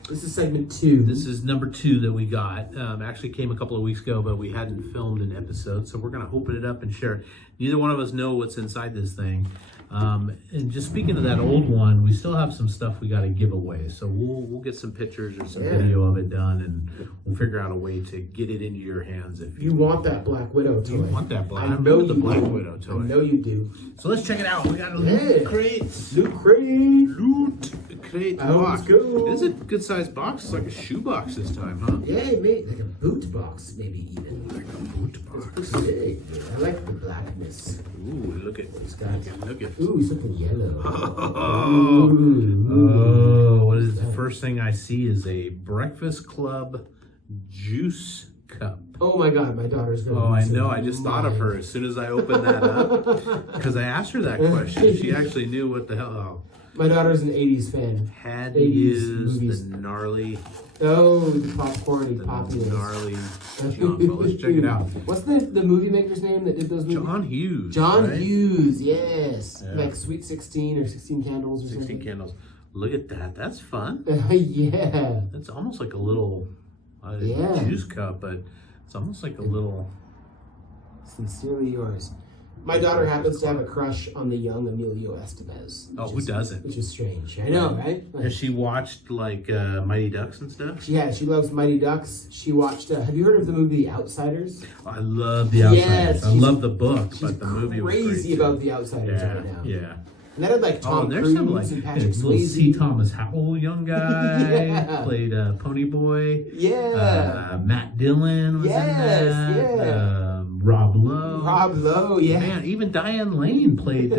This is segment 2. This is number 2 that we got. Actually came a couple of weeks ago, but we hadn't filmed an episode, so we're going to open it up and share it. Neither one of us know what's inside this thing. And just speaking of that old one, we still have some stuff we got to give away. So we'll get some pictures or some video of it done, and we'll figure out a way to get it into your hands. If you want that Black Widow toy. You want that Black? I know the Black Widow toy. I know you do. So let's check it out. We got a Loot Crate. Loot Crate. Loot Crate box. Let's go. It is a good sized box. It's like a shoe box this time, huh? Yeah, maybe like a boot box, maybe even. Like a boot box. It's pretty big. I like the blackness. Ooh, look at this guy. Look at. Ooh, something yellow. Oh, what is the first thing I see is a Breakfast Club juice cup. Oh my God, my daughter's going to I know. I just thought of her as soon as I opened that up because I asked her that question. She actually knew what the hell. Oh. My daughter's an 80s fan. Had to use the gnarly. Oh, the popcorn poppy. Gnarly junk. Well, let's check it out. What's the movie maker's name that did those movies? John Hughes. John right? Hughes, yes. Yeah. Like Sweet 16 or 16 Candles or 16 something. Candles. Look at that. That's fun. Yeah. That's almost like a little juice cup, but it's almost like a little. Sincerely yours. My daughter happens to have a crush on the young Emilio Estevez. Oh, who doesn't? Which is strange. I know, right? Like, Has she watched like Mighty Ducks and stuff? Yeah, she loves Mighty Ducks. She watched. Have you heard of the movie The Outsiders? I love The Outsiders. Yes, I love the book, but the movie was crazy great about too. The Outsiders right now. Yeah. And that had like Tom there's Cruise some like and Patrick little C. Swayze. Thomas Howell, young guy, Yeah. played Pony Boy. Yeah. Matt Dillon was in that. Yeah. Rob Lowe. Rob Lowe, yeah. Man, even Diane Lane played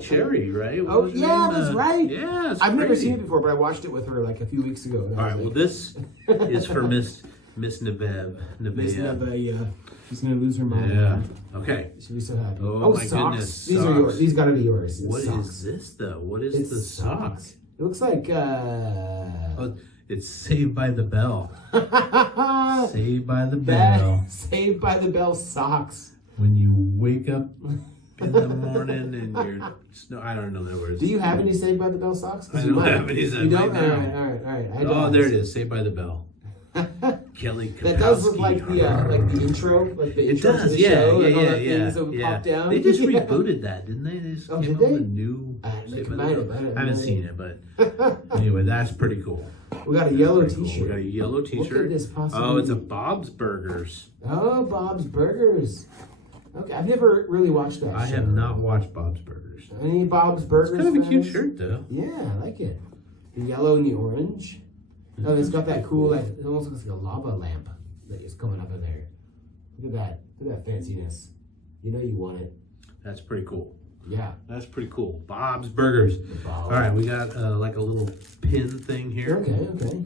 Cherry, right? What Oh, was her yeah, name? that's right. Yeah, it's I've never crazy. seen it before, but I watched it with her like a few weeks ago. All right, well, this is for Miss Nevev. Miss Nevev. Neva, she's gonna lose her mind. Yeah. Okay. She'll be so happy. Oh, my socks. goodness, These are socks. yours. These gotta be yours. It's What socks. is this though? What is It's the sock? socks. It looks like Oh, it's Saved by the Bell. Saved by the Bell. Saved by the Bell socks. When you wake up in the morning and you're I don't know the words. Do you have any Saved by the Bell socks? 'Cause I you don't might. have any. You don't? Right now. All right. I had to Oh, ask. there it is. Saved by the Bell. Kelly Kapowski. That does look like the intro, like the It intro to does, the yeah, show, and all yeah, the things that would yeah. pop down. They just Yeah. rebooted that, didn't they? They just Oh, came did out with they? a new. They Saved by the might Bell. have, I haven't seen it, but anyway, that's pretty cool. We got a yellow Pretty cool. T-shirt. We got a yellow T-shirt. What could this possibly Oh, it's a be? Bob's Burgers. Oh, Bob's Burgers. Okay, I've never really watched that. I show. have not watched Bob's Burgers. Any Bob's Burgers? It's kind of a cute fans? shirt, though. Yeah, I like it. The yellow and the orange. Oh, it's got that cool, like it almost looks like a lava lamp that is coming up in there. Look at that. Look at that fanciness. You know you want it. That's pretty cool. Yeah. That's pretty cool. Bob's Burgers. Bob. All right, we got like a little pin thing here. Okay.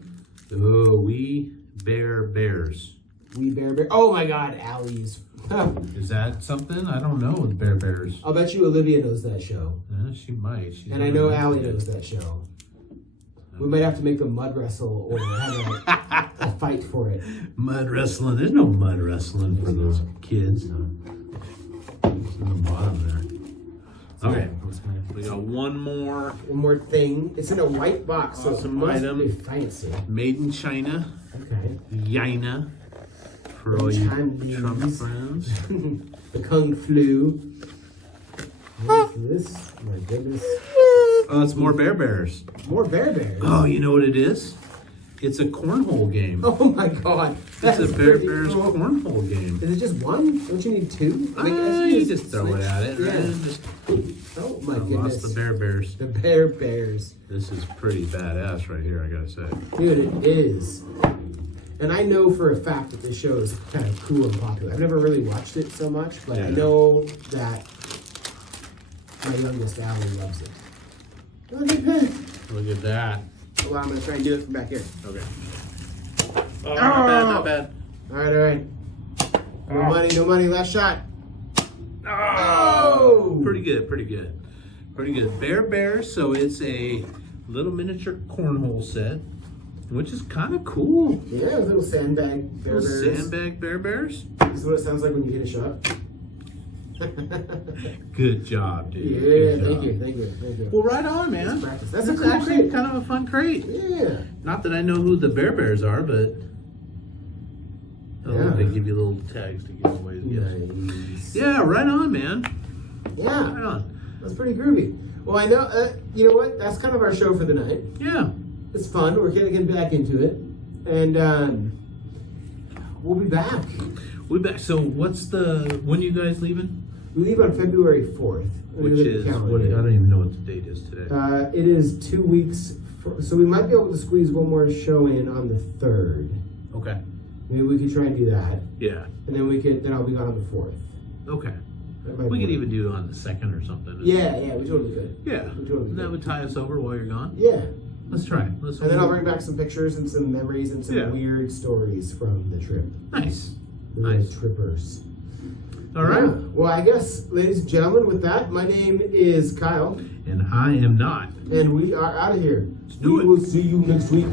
Oh, We Bear Bears. We Bear. Oh my God, Allie's. Is that something? I don't know with Bear Bears. I'll bet you Olivia knows that show. She might. She's And I know Allie knows that show. We might have to make them mud wrestle or have a fight for it. Mud wrestling. There's no mud wrestling for those kids. It's in the bottom there. Okay. We got one more. One more thing. It's in a white box, so it Awesome must item. be fancy. Made in China. Okay. Yina. For all you Chinese. Trump friends. The Kung Flu. What is this? My goodness. Oh, it's more Bear Bears. More Bear Bears. Oh, you know what it is? It's a cornhole game. Oh my God. That's It's a Bear pretty Bears cool. cornhole game. Is it just one? Don't you need two? I guess You just throw it at it. Yeah. Right? Just, Oh my I goodness. lost the Bear Bears. The Bear Bears. This is pretty badass right here, I gotta say. Dude, it is. And I know for a fact that this show is kind of cool and popular. I've never really watched it so much, but I Yeah. know that my youngest Allie loves it. Look at that. Look at that. Well, I'm going to try and do it from back here. Okay. Oh, not bad, not bad. All right. No money, last shot. Oh! Pretty good, pretty good. Pretty good. Bear Bears, so it's a little miniature cornhole set, which is kind of cool. Yeah, little sandbag Bear Little Bears. sandbag Bear Bears. This is what it sounds like when you hit a shot. Good job, dude. Yeah, Good thank job. you. Well, right on, man. Let's practice. That's a cool actually crate. kind of a fun crate. Yeah. Not that I know who the Bear Bears are, but Yeah. they give you little tags to give away. Nice. Yeah, right on, man. Yeah. Right on. That's pretty groovy. Well, I know, you know what? That's kind of our show for the night. Yeah. It's fun. We're going to get back into it. And we'll be back. We back. So, when you guys leaving? We leave on February 4th. Which is I don't even know what the date is today. It is 2 weeks. So we might be able to squeeze one more show in on the 3rd. Okay. Maybe we could try and do that. Yeah. And then I'll be gone on the 4th. Okay. That might We be could even do it on the 2nd or something. Yeah, we totally could. Yeah. We totally And that could. would tie us over while you're gone. Yeah. Let's try. And then I'll bring back some pictures and some memories and some Yeah. weird stories from the trip. Nice. The Nice. trippers. All right. Yeah. Well, I guess, ladies and gentlemen, with that, my name is Kyle, And I am not. and we are out of here. do We it. will see you next week.